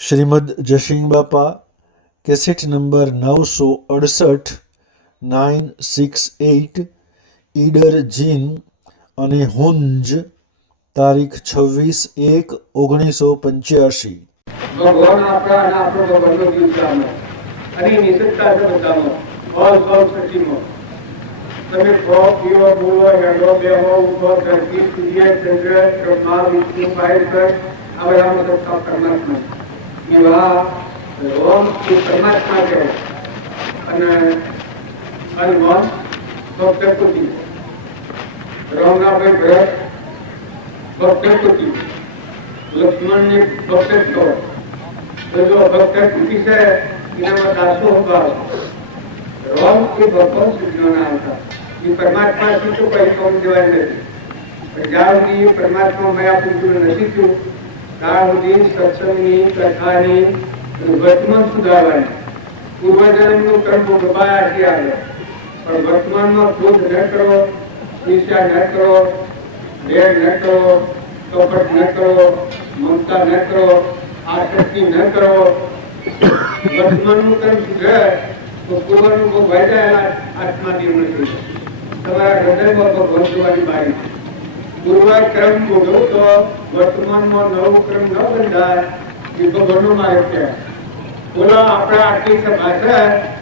શ્રીમદ જયસિંહ બાપા cassette number 968 968 Idar જીન અને હુંજ તારીખ 26/1/1985। ભગવાન આપણા અને આપણો ભગવાનનો દિવસાનો અને નિસત્તા છે બધાનો ઓલ સોલ સચીમાં તમે ખો પીવો બોલો હેડો બેહો ઉભો ધરતી સૂર્ય ચંદ્ર બ્રહ્મા વિષ્ણુ મહેશ્વર આ બધામાં સત્તા પરમાત્મા એવા રોમ એ પરમાત્મા છે અને હનુમાન ભક્ત કુટી રોમના ભાઈ ભરત ભક્ત કુટી लक्ष्मण ने भक्त को तो जो भक्त कुटी से इनाम दासो होगा रोम के भगवान सिद्धना आता ये परमात्मा की तो कोई कौन देवाय नहीं पर जाओगी ये परमात्मा मैं आपको जो नहीं क्यों काहुदी सत्संगनी कथानी वर्तमान सुधारवाय पूर्वजन्म નો કર્મ ભોગવાયા છે આવે પણ વર્તમાનમાં ક્રોધ ન કરો ઈર્ષ્યા ન કરો વેર ન કરો कपट न करो ममता न करो आसक्ति न करो वर्तमान कर्म सुधरे तो पूर्व को वैद्य आत्मा देव हृदय में भगवान की बारी पूर्व क्रम भोगव तो वर्तमान में नव क्रम न बंधाय ये भगवान मार्ग है बोला अपना आटली सभा है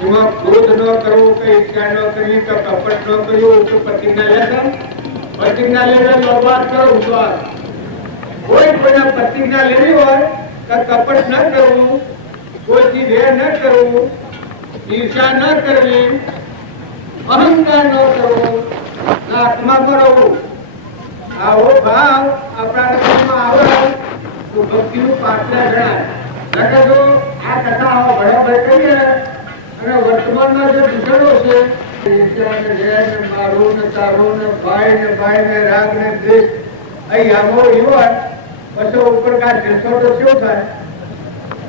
एમાં ક્રોધ ન કરવો કે ઈચ્છા ન કરવી કે કપટ ન કરવું તો પ્રતિજ્ઞા લેતા प्रतिज्ञा लेकर लोबात करो उपवास कोई कोई प्रतिज्ञा लेनी हो तो कपट न करूं कोई चीज वेर न करूं ईर्ष्या न करवी अहंकार न करूं न आत्मा में रहूं आवो भाव अपना में आवे तो भक्ति નું પાત્ર ગણાય નકર જો આ કથા બરાબર કરીએ અને વર્તમાનના જે દુષણો છે ईर्ष्या ने जय ने मारो ने तारो ने भाई ने राग ने द्वेष आई हमो युवा पछो ऊपर का जसो तो क्यों था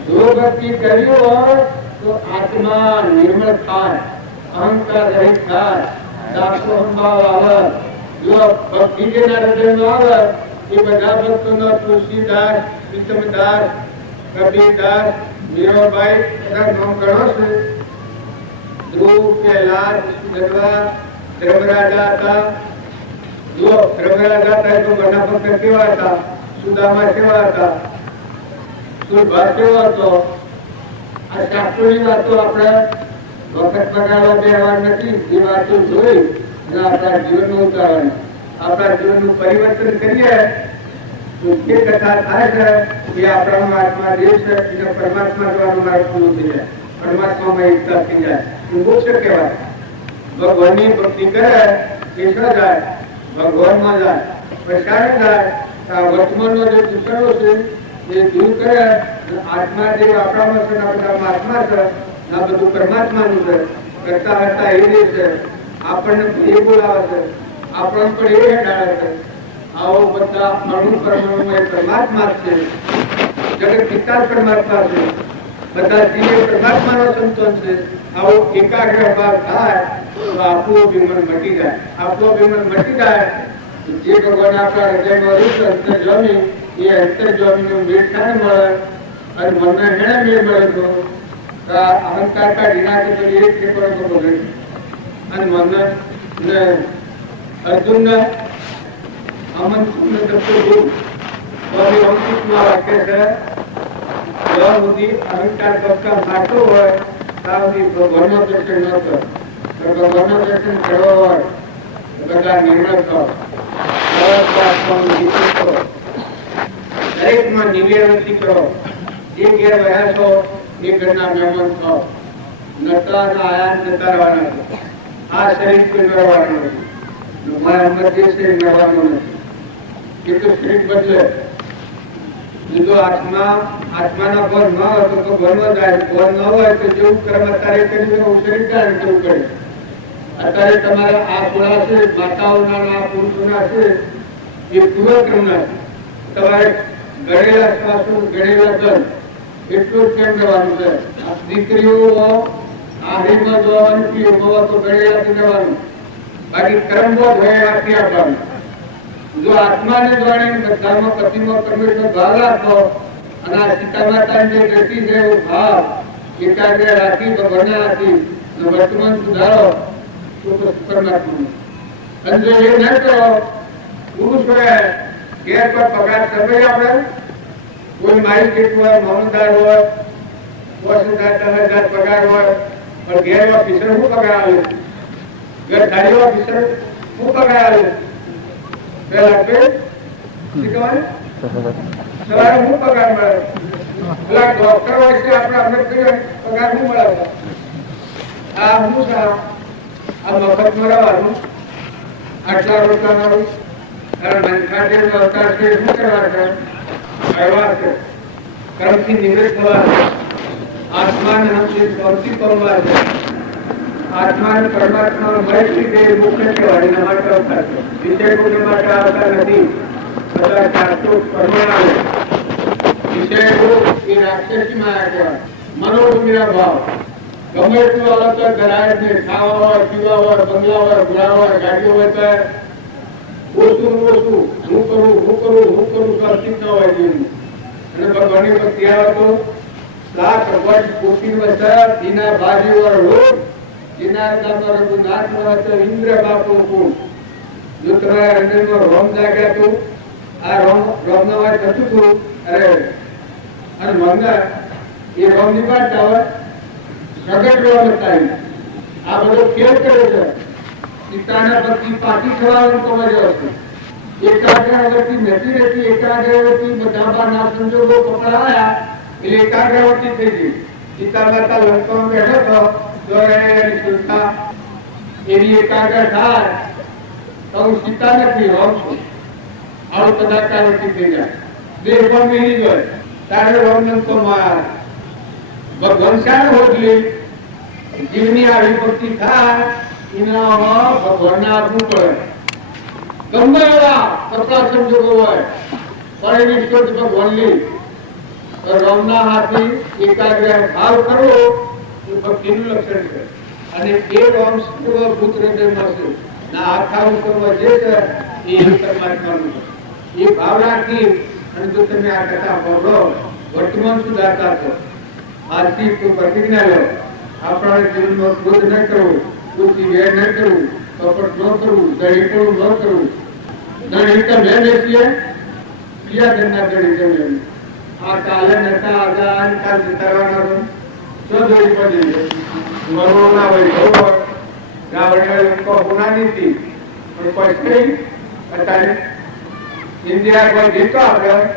जो भक्ति करियो तो आत्मा निर्मल थाय अहंकार रहित थाय दासो भाव आवे जो भक्ति के हृदय में आवे ये બધા ભક્તોનો તુલસીદાસ વિક્રમદાસ કબીરદાસ મીરાબાઈ બધા નામ ગણો છે ध्रुव कैलाश गढ़वा धर्मराजा था जो धर्मराजा था तो बना भक्त केवा था सुदामा केवा था सुरभा केवा तो आ शास्त्रोनी वातो આપણે વખત બગાડવા દેવા નથી એ વાતો જોઈ અને આપણા જીવનનું ઉતારવાનું આપણા જીવનનું પરિવર્તન કરીએ તો જે કથા થાય છે એ આપણામાં આત્મા દેવ છે એને પરમાત્મા દ્વારા માર્ગ પૂરું થઈ જાય परमात्मा में एकता थी जाए मोक्ष कहवाय भगवान की भक्ति करे ईश्वर जाए भगवान में जाए प्रसार जाए वर्तमान नो जो दूसरो से ये दूर करे आत्मा देव आपड़ा में से ना बधा आत्मा से ना बधु परमात्मा नु से करता हता ए दे से आपने ये बोलावे से आपन पर ये डाळे से आओ बधा अणु परमाणु में परमात्मा से जगत पिता परमात्मा से બધા જીવ પરમાત્માનો સંતોષ છે આવો એકાગ્ર ભાવ થાય તો આપણો વિમન મટી જાય આપણો વિમન મટી જાય જે ભગવાન આપણા હૃદયમાં રૂપ અંતર જમી એ અંતર જમીનું મેળ થાય મળે અને મનને હેણે મેળ મળે તો અહંકાર કાઢી નાખે તો એક ઠેકડો તો બગડે અને મનને અર્જુનને આમંત્રણ કરતો ગુરુ સ્વામી અંકિતમાં વાક્ય છે જ્યાં અહંકાર ભક્કા સાચો હોય ત્યાં સુધી ભગવાનનું દર્શન ન કરો ભગવાનનું દર્શન કરવા હોય બધા નિર્ણય કરો દરેકમાં નિવેદનથી કરો જે ઘેર રહ્યા છો એ ઘરના મહેમાન છો નતા આયા જતા રહેવાના છે આ શરીર કોઈ કરવાનું નથી મારા અંદર જે છે એ મળવાનું નથી એ તો શરીર બદલે जो आत्मा आत्मा ना भर न हो तो भर न जाए भर न हो तो जो कर्म अत्यारे करी वो शरीर का जो करे अत्यारे તમારા આ પુરા છે માતાઓના આ પુરુષોના છે એ પૂરો કર્મના તમારે ગણેલા શ્વાસો ગણેલા જલ એટલું જ કેમ કરવાનું છે દીકરીઓ આહીમાં જોવાનું કે મોવા તો ગણેલા જવાનું બાકી કર્મ બહુ હોય વાથી આપવાનું जो आत्मा ने द्वारा बधाમાં પતિમાં પરમેશ્વર ભાગ રાખો અને આ સીતા માતાની જે ગતિ છે એવો ભાવ એકાગ્ર રાખી ભગવાનના હાથી વર્તમાન સુધારો તો પરમાત્મા અને જો એ ન કરો પુરુષોએ ઘેર પર પગાર કરવો આપણે કોઈ મારી કેટલું હોય મામલદાર હોય 50,000 પગાર હોય પણ ઘેર ઓફિસર શું પગાર આવે ઘર ગાડી ઓફિસર શું પગાર આવે પેલા પે શીખવાય સવારે શું પગાર મળે પેલા ડોક્ટર હોય છે આપણે પગાર શું મળે આ શું છે આ મફત મળવાનું આટલા રોટલા મારું મનખાદેવ અવતાર છે શું કરવા છે કરવા છે કર્મથી નિવૃત્ત થવા છે આત્માને હમથી સ્વર્થી પામવા છે આત્મા અને પરમાત્માનો મૈત્રી તે મુખ્ય કહેવાય એના માટે અવતાર છે વિષય કોઈ માટે આવતા નથી બધા શાસ્ત્રો પરમાણ વિષય એ રાક્ષસી માયા કહેવાય મનોભૂમિના ભાવ ગમે એટલું અલગ ધરાય છે ખાવા હોય પીવા હોય બંગલા હોય ઘોડા હોય ગાડીઓ હોય તો ઓછું હું કરું સ્વર્થિત ન હોય જીવન અને ભગવાનની ભક્તિ આવે તો લાખ ભગવાન કોટી વસર દીના ભાજી ઓર રોગ દીના દામર રઘુનાથ વસર ઇન્દ્ર બાપુ કુળ જો તમારા હૃદયમાં રોમ જાગ્યા તો આ રોમના વાત થતું હતું અરે અને મને એ રોમ ની વાત આવે પ્રગટ રોમ હતા આ બધો ખેલ કર્યો છે સીતાના પતિ પાછી થવાનું કમાયો છે એકાગ્ર અગરથી નથી રહેતી એકાગ્રવતી બધા બારના સંજોગો પકડાયા એટલે એકાગ્રવતી થઈ ગઈ સીતા માતા લંકામાં બેઠો હતો એની સુલતા એવી એકાગ્ર થાય તો હું સીતા નથી રોમ છું આવું પદાર્થાવતી થઈ જાય દેહ પણ મેળી જાય તારે રોમ લંકામાં ભગવાન શાને હોદલી જીવની આવી ભક્તિ થાય એના ભગવાનને આપવું પડે ગમે એવા કપડા સંજોગો હોય પણ એની શોધ ભગવાનની રમના હાથી એકાગ્ર ભાવ કરવો એ ભક્તિનું લક્ષણ છે અને એ રમ ભૂત હૃદયમાં છે ના આખા કરવા જે છે એ પરમાત્માનું છે એ ભાવ રાખી અને જો તમે આ કથા ભોગવો વર્તમાન સુધારતા છો આજથી પ્રતિજ્ઞા લો આપણા જીવનમાં ક્રોધ ન કરવો કોઈથી વેર ન કરવું કપટ ન કરવું દહીપણું ન કરવું દહીં તો મેં બેસીએ બીજા જણના દહીં જમે આ કાલે નતા આગાન કાલ જતાવાના તો દોડી પડી મરવાના હોય ખબર ગાવડે લોકો ગુનાની હતી પણ પછી અત્યારે ઇન્દિરા કોઈ જીતો આપણે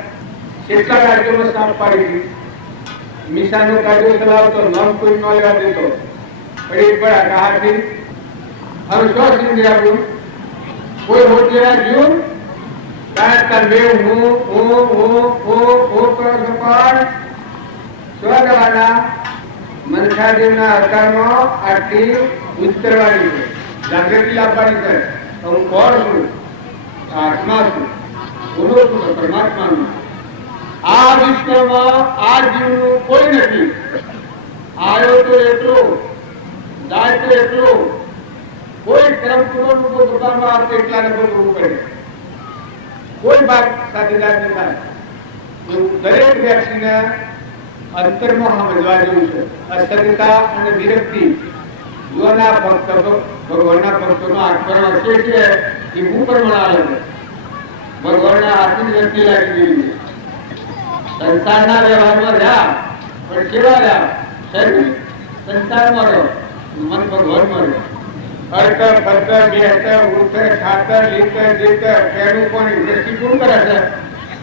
કેટલા રાજ્યોમાં સાફ પાડી ગઈ મિસાનો કાયદો ચલાવતો નામ કોઈ ન લેવા દેતો પડી પડ્યા રાહથી હવે શું ઇન્દિરા બોલ કોઈ હોટેલા જીવ કારણ તમે હું કરો છો પણ શું કરવાના મનખાદેવના અવતારમાં આટલી ઉતરવાની છે જાગૃતિ લાવવાની છે હું કોણ છું આત્મા છું બોલો છું પરમાત્માનું આ વિશ્વમાં આ જીવનું કોઈ નથી આવ્યો તો એટલો જાય તો એટલો કોઈ કર્મ પૂર્વક પોતામાં આવતો એટલાને ભોગવવું પડે કોઈ બાદ સાથીદાર ન થાય દરેક વ્યક્તિને અંતરમાં સમજવા જેવું છે અસત્યતા અને વિરક્તિ યોના ભક્ત ભગવાનના ભક્તોનો આત્મરણ હશે છે એ હું પણ મળાવે છે ભગવાનના હાથની વ્યક્તિ લાગી ગઈ છે સંસારના વ્યવહારમાં રહ્યા પણ કેવા રહ્યા શરીર સંસારમાં રહ્યો મન ભગવાનમાં રહ્યો અર્થ પદ્ધર બેહતર ઉઠર ખાતર લીટર જીતર તેનું પણ દ્રષ્ટિ કોણ કરે છે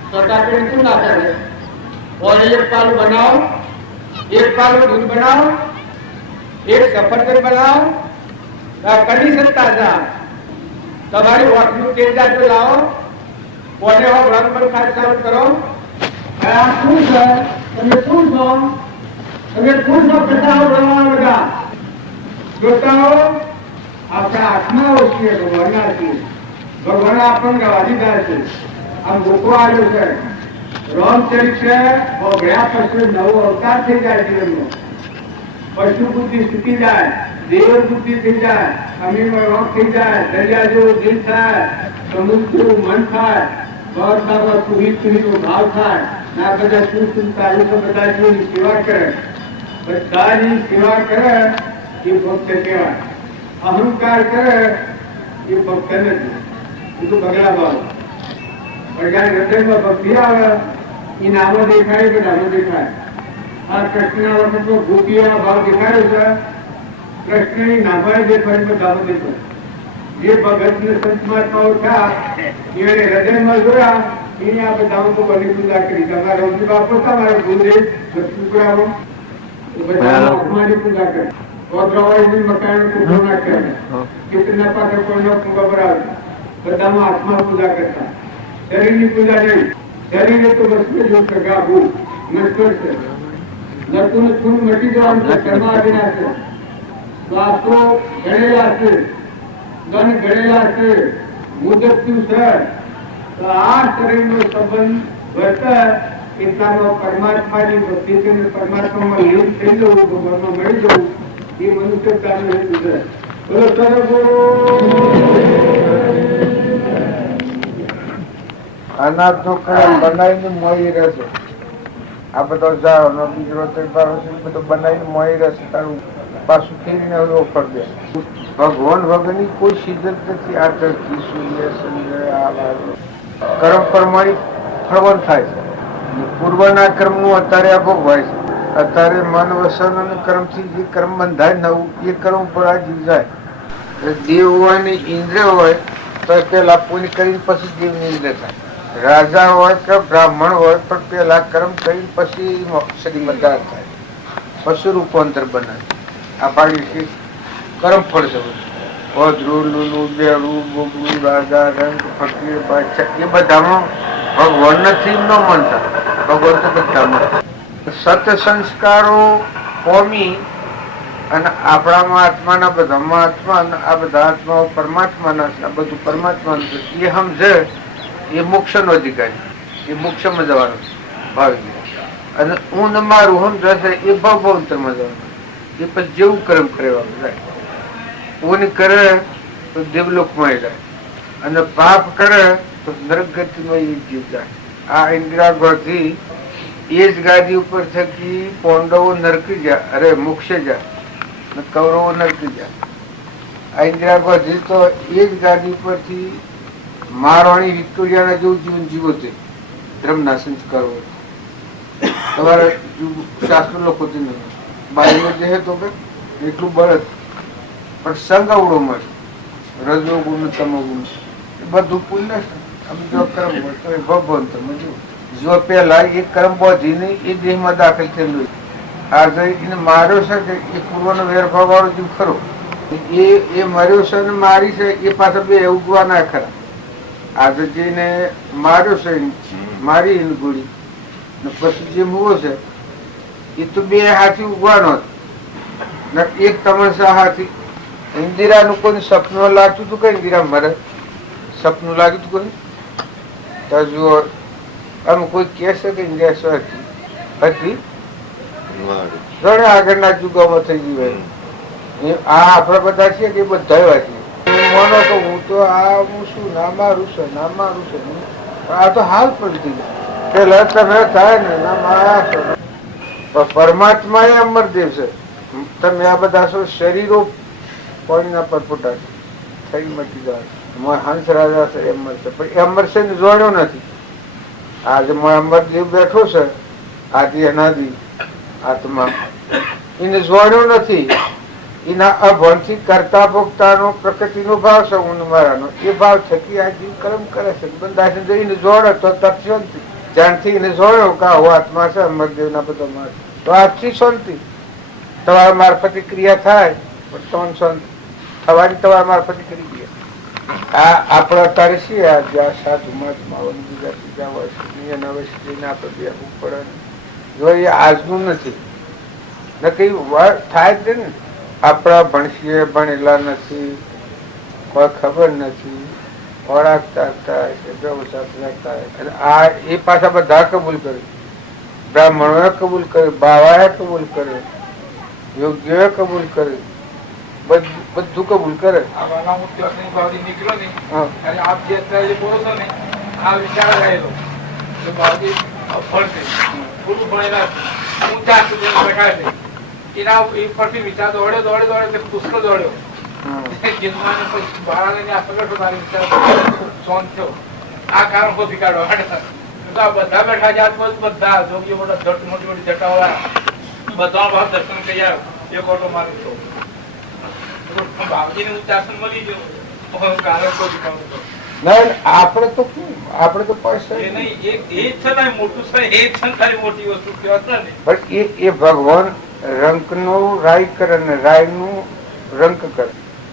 સ્વતાપીને કોણ નાખે છે और एक पालू बनाओ एक पालू दूध बनाओ एक सफरजन बनाओ કરી શકતા હતા તમારી વાતનું તેજ જાતો લાવો કોને હો બ્રાન્ડ પર ખાસ ચાલુ કરો આ શું છે તમે શું છો કથાઓ બનાવવા બધા જોતાઓ આપણા આત્માઓ છીએ ભગવાનના છીએ ભગવાન આપણને વાદીદાર છે આમ ગોખો આવ્યો છે રામચરિત્ર ગયા પછી નવો અવતાર થઈ જાય જીવનમાં પશુ બુદ્ધિ સુકી જાય દેવ બુદ્ધિ થઈ જાય અમીમાં રોગ થઈ જાય દરિયા જેવું દિલ થાય સમુદ્ર જેવું મન થાય બહુ સુહિત સુહિતનો ભાવ થાય ના બધા શું શું સારું તો બધા જીવની સેવા કરે, બધાની સેવા કરે એ ભક્ત કહેવાય. અહંકાર કરે એ ભક્ત નથી, એ તો બગડા ભાવ. પણ જયારે હૃદયમાં ભક્તિ આવે એ નામો દેખાય કે નામો દેખાય. આ કૃષ્ણના વખતમાં ગોપીઓના ભાવ દેખાડ્યો છે. કૃષ્ણની નાભાએ દેખાય નામો દેખાય. જે ભગત ને સંત મહાત્માઓ થયા એને હૃદયમાં જોયા એની આપણે દામો બની પૂજા કરી. તમારા રમજી બાપુ તમારા ગુરુદેવ શુક્રાવો બધા આત્માની પૂજા કરે. ગોત્રવાળી મકાન પૂજો ના કરે, કિતના પાસે કોઈનો પૂજા કરાવે. બધામાં આત્મા પૂજા કરતા. શરીરની પૂજા નહીં. શરીરે તો બસ જો સગા ભૂલ નશ્વર છે. નતું ને છું મટી જવાનું છે. કર્મ આદિના છે. વાસ્તો ગણેલા છે, ગણ ગણેલા છે, મુદતનું છે. તો આ શરીરનો સંબંધ વર્તે એટલામાં પરમાત્માની ભક્તિ છે ને પરમાત્મામાં લીન થઈ જવું, ભગવાનમાં મળી જવું એ મનુષ્યતાનો હેતુ છે. બોલો સર્વો અનાજનો કર્મ બનાવીને મોઈ રહેશે. આ બધો જાળનો બીજો બધો બનાવીને મોઈ રહેશે. તારું પાછું ફેરીને ઓફર દે. ભગવાન વગરની કોઈ સિદ્ધ નથી. આ ધરતી સૂર્ય ચંદ્ર આ કર્મ પ્રમાણે ફળવન થાય છે. પૂર્વના કર્મ નું અત્યારે આ ભોગવાય છે. અત્યારે મન વસન અને કર્મથી જે કર્મ બંધાય નવું એ કર્મ પર આ જીવ જાય. દેવ હોય ને ઇન્દ્ર હોય તો પેલા પુણ્ય કરીને પછી દેવની ઇન્દ્ર થાય. રાજા હોય કે બ્રાહ્મણ હોય પણ પેલા કર્મ કરીને પછી શ્રીમંદાર થાય, પશુ રૂપાંતર બનાવે. આ પાડી છે કર્મ ફળ છે. ભદ્રું લુલું બેડું બોગડું રાજા રંગ ફકીર બાદશાહ એ બધામાં ભગવાન નથી ન માનતા. ભગવાન તો બધામાં સત સંસ્કારો કોમી અને આપણામાં આત્માના બધામાં આત્મા, આ બધા આત્માઓ પરમાત્માના છે. આ બધું પરમાત્માનું છે એ સમજે એ મોક્ષનો અધિકારી, એ મોક્ષમાં જવાનું ભાવી. અને હું ને મારું સમજશે એ ભવંતરમાં જવાનું. એ પછી જેવું કર્મ કરેવાનું જાય. પૂન કરે તો દેવલોકમાં જાય અને પાપ કરે તો નરક ગતિમાં એ જીવ જાય. આ ઇન્દિરા ગાંધી એ જ ગાદી ઉપર થકી પાંડવો નરકી જાય, અરે મોક્ષે જાય, કૌરવો નરકી જાય. આ ઇન્દિરા ગાંધી તો એ જ ગાદી ઉપરથી મહારાણી વિક્ટોરિયાના જેવું જીવન જીવો છે. ધર્મના સંસ્કારો તમારે શાસ્ત્ર લોકો બાઈનો જે તો એટલું બળદ પણ સંગ અવળો મળે. રજો ગુણ તમો ગુણ એ બધું પુણ્ય છે. જો કર્મ હોય તો એ ભગવાન તમે જો પેલા એ કર્મ બોધીને એ દેહમાં દાખલ થયેલું. આ એને માર્યો છે કે એ પૂર્વનો વેરભાવ વાળો જીવ ખરો એ મર્યો છે ને મારી છે એ પાછા બે ઉગવાના ખરા. આજે જેને માર્યો છે મારી એની ગોળી પછી જે મૂવો છે એ તો બે હાથી ઉગવાનો એક તમસા હાથી. ઇન્દિરાનું કોઈ સપનું લાગતું હતું કઈ ઇન્દિરા મરે સપનું લાગ્યું હતું કોઈ તો જુઓ આમ કોઈ કહે છે કે ઇન્દિરા શું હતી ઘણા આગળના યુગોમાં થઈ ગયું. આ આપડે બધા છીએ કે બધા વાંચીએ માનો તો હું તો આ હું શું ના મારું છે ના મારું છે. આ તો હાલ પડતી પેલા તમે થાય ને ના મારા છો. પરમાત્મા એ અમરદેવ છે. તમે આ બધા છો શરીરો પાણીના પરપોટા થઈ મટી જાય. હંસ રાજા છે અમર છે પણ એ અમર છે ને જોડ્યો નથી. આજે અમરદેવ બેઠો છે આદિ અનાદિ આત્મા એને જોડ્યો નથી. એના અભણથી કરતા ભોગતાનો પ્રકૃતિનો ભાવ છે હું મારાનો એ ભાવ થકી આ જીવ કર્મ કરે છે. બંધાશે જઈને જોડે તો તપ શાંતિ. જ્યાંથી એને જોડ્યો કે આવો આત્મા છે અમરદેવના બધા માર તો આજથી શાંતિ. તમારા મારફતે ક્રિયા થાય પણ તમને શાંતિ થવાની તમારા મારફતે કરી દે. આ આપણે અત્યારે છીએ આ જ્યાં સાધુ મહાત્માઓ બીજા બીજા હોય એના વસ્તુને આપણે બેસવું પડે. જો એ આજનું નથી નક્કી થાય છે ને. આપણા ભણસીએ ભણેલા નથી, કોઈ ખબર નથી, ઓળખતા થાય કે ગૌશાસ્ત્ર થાય. આ એ પાછા બધા કબૂલ કરે. બ્રાહ્મણોએ કબૂલ કરે, બાવાએ કબૂલ કરે, યોગ્યોએ કબૂલ કરે, બધું કબૂલ કરે. ફરશે પૂરું ભણેલા ઊંચા સુધી બેઠા છે એના એ ફરતી વિચાર દોડ્યો દોડ્યો દોડ્યો તે પુષ્કળ દોડ્યો ગીતમાને પછી બાળાને આ સગડ મારી વિચાર સોન થયો આ કારણ શોધી કાઢવા બધા બેઠા જાત બધા જોગીઓ બધા મોટી મોટી જટાવાળા બધા ભાવ દર્શન કરી આવ્યો એક ઓટો મારી તો બાપજીને ઉચ્ચાસન મળી ગયો કારણ શોધી કાઢવું આપણે તો પૈસા એ નહીં એ છે ને મોટું છે એ છે ને તારી મોટી વસ્તુ કહેવાય ને પણ એ ભગવાન રંગ નું રાય કરે ને રાય નું રંગ કરે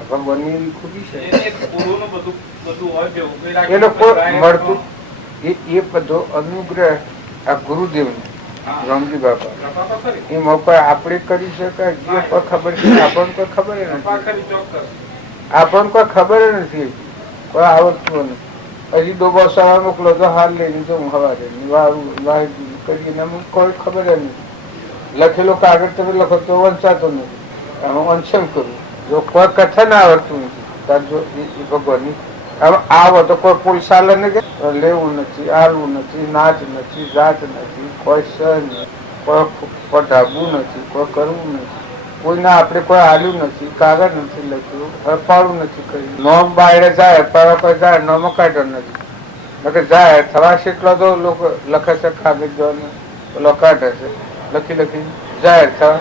ભગવાન ની ખુદી છે એને પૂરું બધું બધું હોય છે એ લોકો મળતું એ બધો અનુગ્રહ આ ગુરુદેવ રામજી બાપા એમાં કોઈ આપણે કરી શકાય જે કોઈ ખબર છે આપણને કોઈ ખબર આપણને કોઈ ખબર નથી કોઈ આવડતું નથી હજી ડોબો સવાર મોકલો તો હાલ લઈને જવું સવારે કરીને કોઈ ખબર નથી લખેલો કાગળ તમે લખો તો વંચાતો નથી એમાં વંચન કરવું જો કોઈ કથન આવડતું નથી જો ભગવાનની આવો તો કોઈ પોલીસ આલે કે લેવું નથી આલવું નથી નાચ નથી જાત નથી કોઈ સહ નહીં કોઈ ઢાબવું નથી કોઈ કરવું નથી કોઈને આપણે કોઈ આલ્યું નથી કાગળ નથી લખ્યું હરપાડું નથી કર્યું નોમ બાયડે જાય હરપાડવા કોઈ જાય નોમો કાઢ્યો નથી જાય થવા એટલો તો લોકો લખે છે કાગળ પેલો કાઢે છે લખી જાહેર થવા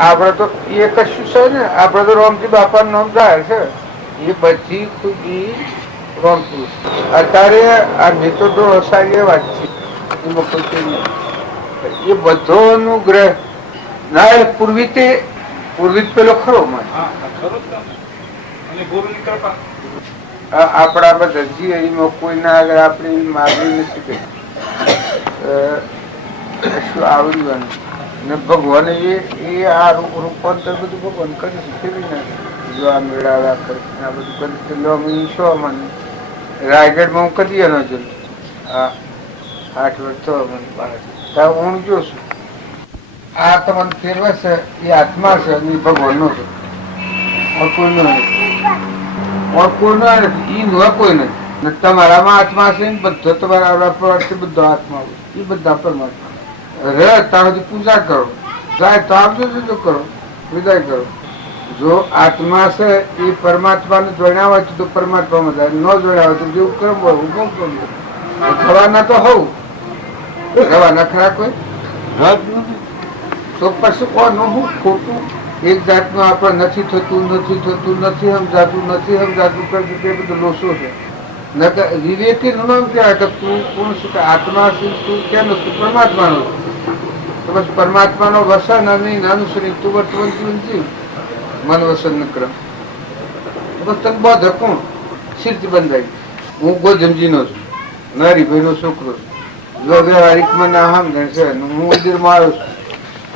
આપડે તો એ કશું છે ને આપડે તો રામજી બાપા નું નામ જાહેર છે એ બધી ખુદી રોમપુર અત્યારે આ મેથોડો સારી વાત છે એમાં કોઈ એ બધો અનુગ્રહ ના પૂર્વી પેલો ખરો માં આપડા બધા જીએ એમાં કોઈના આગળ આપણે માગણી નથી કરી શું આવડ્યું ને ભગવાન એ આ રૂપાંતર બધું ભગવાન કરી ફેરવી નાખે જો આ મેળાવ્યા કરે આ બધું કરી શું મને રાયગઢમાં હું કદી ન જોયું 8 વર્ષ થયો મને બાળક હું જોશું આ તમને ફેરવે છે એ આત્મા છે એ ભગવાન નો છે કોઈનો નથી ઈ નો કોઈ નથી તમારામાં આત્મા છે બધો તમારા બધો આત્મા એ બધા પરમાત્મા રહે ત્યાં સુધી પૂજા કરો જાય તો આવજો કરો વિદાય કરો જો આત્મા છે એ પરમાત્માને જોડ્યા હોય તો પરમાત્મામાં જાય ન જોડ્યા હોય તો જેવું કર્મ હોય હું કરું થવાના તો હોવ રવાના ખરા કોઈ તો પછી કોનું હું ખોટું એક જાતનું આપણે નથી થતું નથી સમજાતું કરતું તે બધું લોસો છે વિવેકી નું નામ કહેવાય કે તું કોણ શું કે આત્મા શું તું કેમ તું પરમાત્માનો તો બસ પરમાત્માનો વસન અને નાનું શરીર તું વર્તમાન જીવન જીવ મન વસન ન ક્રમ બસ તને બધે કોણ શીરથી બંધાઈ હું ગોજમજીનો છું નારીભાઈ નો છોકરો છું જો વ્યવહારિકમાં ના સમજણ છે હું મંદિરમાં આવ્યો છું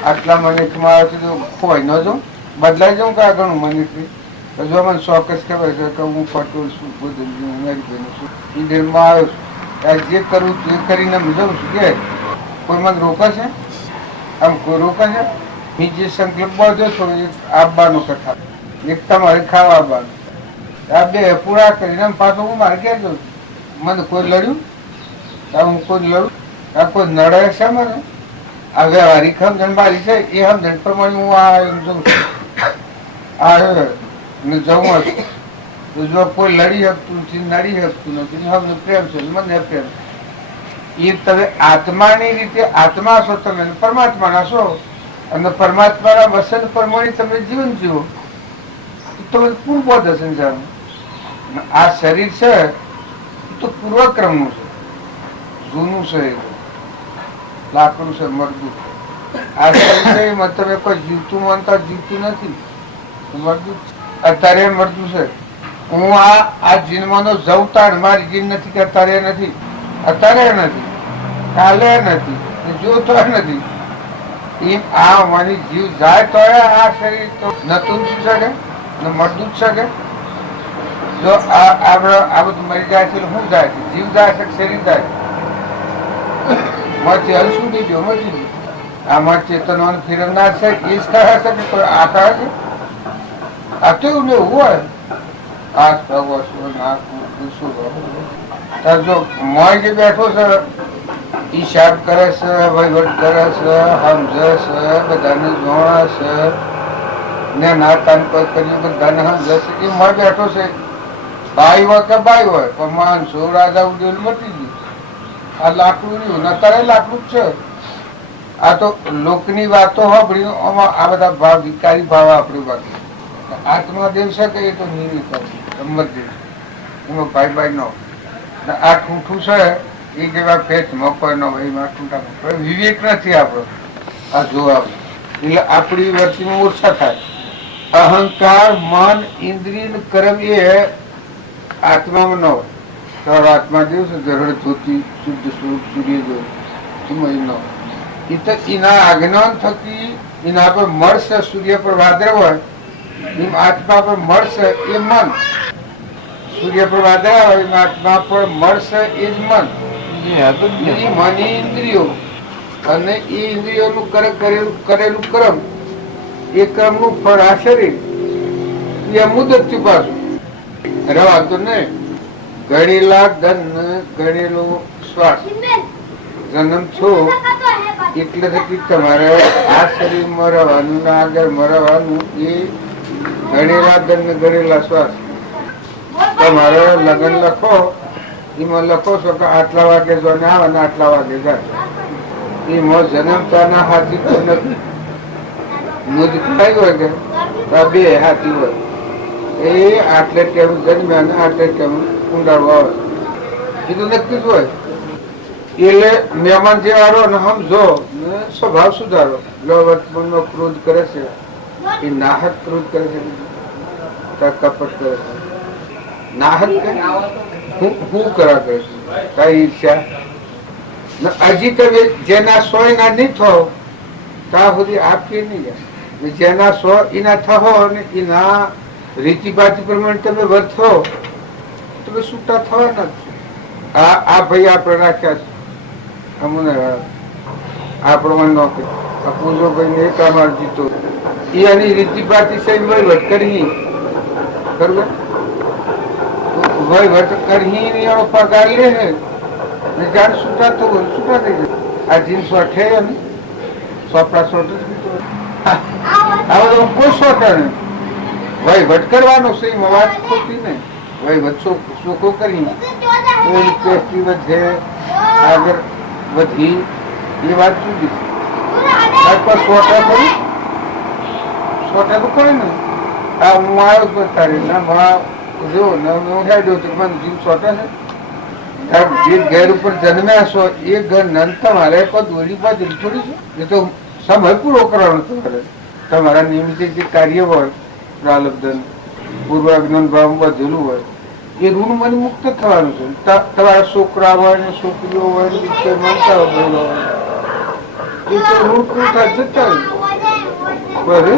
આટલા મનિકમાં આવ્યો છું ખોવાઈ ન જાઉં બદલાઈ જાઉં કે ઘણું મનિકથી જો મને ચોક્કસ ખબર છે કે હું પટોલ છું ગોજમજી હું નારીભાઈનો છું મંદિરમાં આવ્યો છું જે કરું તે કરીને જાઉં છું કે કોઈ મને રોકે છે આમ કોઈ રોકે છે મેં જે સંકલ્પ બાંધ્યો છો એક આપવાનો કથા એક તમારે ખાવા આપવાનું આ બે પૂરા કરીને પાછો હું મારે ક્યાં જાઉં છું મને કોઈ લડ્યું હું કોઈ લડું આ કોઈ નડે છે મને આ વ્યવહારિક સમજણ મારી છે એ સમજણ પ્રમાણે હું આ જઉં છું આ ને જવું હતું તો જો કોઈ લડી શકતું નથી નડી શકતું નથી સમજ પ્રેમ છે મને પ્રેમ એ તમે આત્માની રીતે આત્મા છો તમે પરમાત્માના છો અને પરમાત્માના વસન પ્રમાણે તમે જીવન જીવો તો તમે પૂર્વ બોધ હશે આ શરીર છે તો પૂર્વક્રમનું છે જૂનું છે લાકડું છે મજબૂત આ શરીર છે તમે કોઈ જીવતું માનતા જીવતું નથી મજબૂત અત્યારે મરતું છે હું આ જીવવાનો જવતાણ મારી જીવ નથી કે અત્યારે નથી કાલે નથી જોતો નથી એમ આ મારી જીવ જાય તો આ શરીર તો નતું શકે ને મરતું જ શકે જો આ બધું મરી જાય છે શું જાય છે જીવ જાય છે શરીર જાય મરથી હલ શું થઈ ગયો મરી ગયું આમાં ચેતનો ફેરવનાર છે એ જ કહે છે કે કોઈ આ કહે છે આ કેવું લેવું હોય આ જો મોય જે બેઠો છે હિસાબ કરે છે, વહીવટ કરે છે, સમજે છે, બધાને જોણે છે, ને નાતાન કોઈ કર્યું બધાને સમજે છે. એ મળ બેઠો છે, ભાઈ હોય કે ભાઈ હોય, પણ માણસો રાજા ઉડેલ મટી ગયું. આ લાકડું રહ્યું ને અત્યારે લાકડું જ છે. આ તો લોકની વાતો સાંભળી આ બધા ભાવ વિકારી ભાવ આપણે બાકી. આત્માદેવ છે કે એ તો નિમિત્ત રમતદેવ એમાં ભાઈ ભાઈ નો આ ઠૂઠું છે એ જેવા પેટમાં કોઈ ન હોય એમાં ઠૂંઠા વિવેક નથી આપણો. આ જોવા એટલે આપણી વર્તીમાં ઓછા થાય. અહંકાર મન ઇન્દ્રિય કર્મ એ આત્મામાં ન હોય. તારો આત્મા જેવું છે જરડ ધોતી શુદ્ધ સ્વરૂપ સૂર્ય જેવું એમાં ન હોય. એ તો એના આજ્ઞાન થકી એના પર મળશે. સૂર્ય પર વાદળ હોય એમ આત્મા પર મળશે એ મન. સૂર્ય પર વાદળ હોય એમ આત્મા પર મળશે એ જ મન. એ મન ઇન્દ્રિયો અને એ ઇન્દ્રિયોનું કરેલું કર્મ એ કર્મનું ફળ આ શરીર એ મુદત થી પાછું રવાતું નહીં. ગણેલા ધન ગણેલો શ્વાસ જન્મ છો એટલે થકી તમારે આ શરીરમાં રહેવાનું ને આગળ મરવાનું એ ગણેલા ધન ને ગણેલા શ્વાસ. તમારે લગ્ન લખો એમાં લખો છો કે આટલા વાગે જો ને આવે ને આટલા વાગે જાય. એમાં જન્મતાના હાથી તો નથી. મુદ કઈ હોય કે બે હાથી હોય એ આટલે ટેમ જન્મ્યા ને આટલે ટેમ ઊંડાડો આવે એ તો નક્કી જ હોય. એટલે મહેમાન જે વાળો ને સમજો ને સ્વભાવ સુધારો. વર્તમાનમાં ક્રોધ કરે છે એ નાહક ક્રોધ કરે છે, કપટ કરે છે. નાહક હું કરા કરે છે કઈ ઈર્ષ્યા હજી તમે જેના 100 ના નહીં થો ત્યાં સુધી આપી નહીં જાય. જેના 100 એના થહો અને એના રીતિભાતી પ્રમાણે તમે વર્તો તમે છૂટા થવાના જ છો. આ ભાઈ આપણે રાખ્યા છે અમને આ પ્રમાણે નોકરી આ પૂજો ભાઈ એક અમાર જીતો એ એની રીતિભાતી છે વહીવટ કરી બરોબર વહીવટ કરી એનો પગાર લે ને જાણ છૂટા થવું છૂટા થઈ જાય. આ જીન્સ અઠે ને સોપડા સોટ કોઈ સોટા ને વહીવટ કરવાનો છે એમાં વાત ખોટી નહીં. વહીવટ ચોખ્ખો કરી વધે આગળ વધી એ વાત જુદી છે. સોટા કરી સોટા તો કોઈ ને આ હું આવ્યો બતાડી ના જો હું હેડ્યો તો મને જીવ સોટા છે. જે ઘર ઉપર જન્મ્યા છો એ ઘર નન તમારે દોડી બાજરી થોડી છે. એ તો સમય પૂરો કરવાનો તમારે. તમારા નિમિત્તે જે કાર્ય હોય પ્રાલબ્ધન પૂર્વાજ્ઞાન ભાવ બધેલું હોય એ ઋણ મને મુક્ત થવાનું છે. તમારા છોકરા હોય ને છોકરીઓ હોય ને માનતા હોય એ તો ઋણ પૂરું થાય જતા બરાબર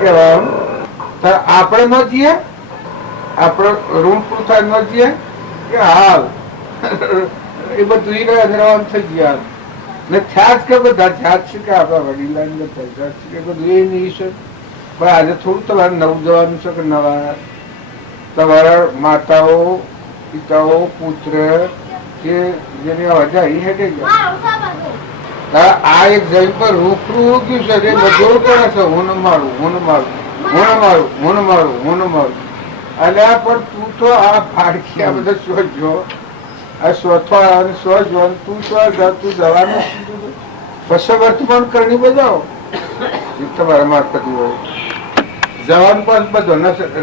કહેવા આપણે ન જઈએ આપણે ઋણ પૂરું થાય ન જઈએ કે હાલ એ બધું રવાનું થઈ ગયા ને થયા જ કે બધા થયા જ છે કે આપણા વડીલા પૈસા છે કે બધું એ નહીં છે. પણ આજે થોડું તમારે નવું જવાનું છે કે નવા તમારા માતાઓ પિતાઓ પુત્ર કે જેને વજા એ હેઠે ગયા આ એક જઈ પર રૂખરું ઉગ્યું છે એ બધું કરે છે હું મારું હું મારું હું મારું હું મારું હું મારું. અલ્યા પણ તું તો આ ફાડકી આ બધા શોધજો આ શોધવા શોધજો તું તું જવાનું પછી વર્તમાન કરણી બજાવો તમારા મારફત હોય જવાનું પણ બધો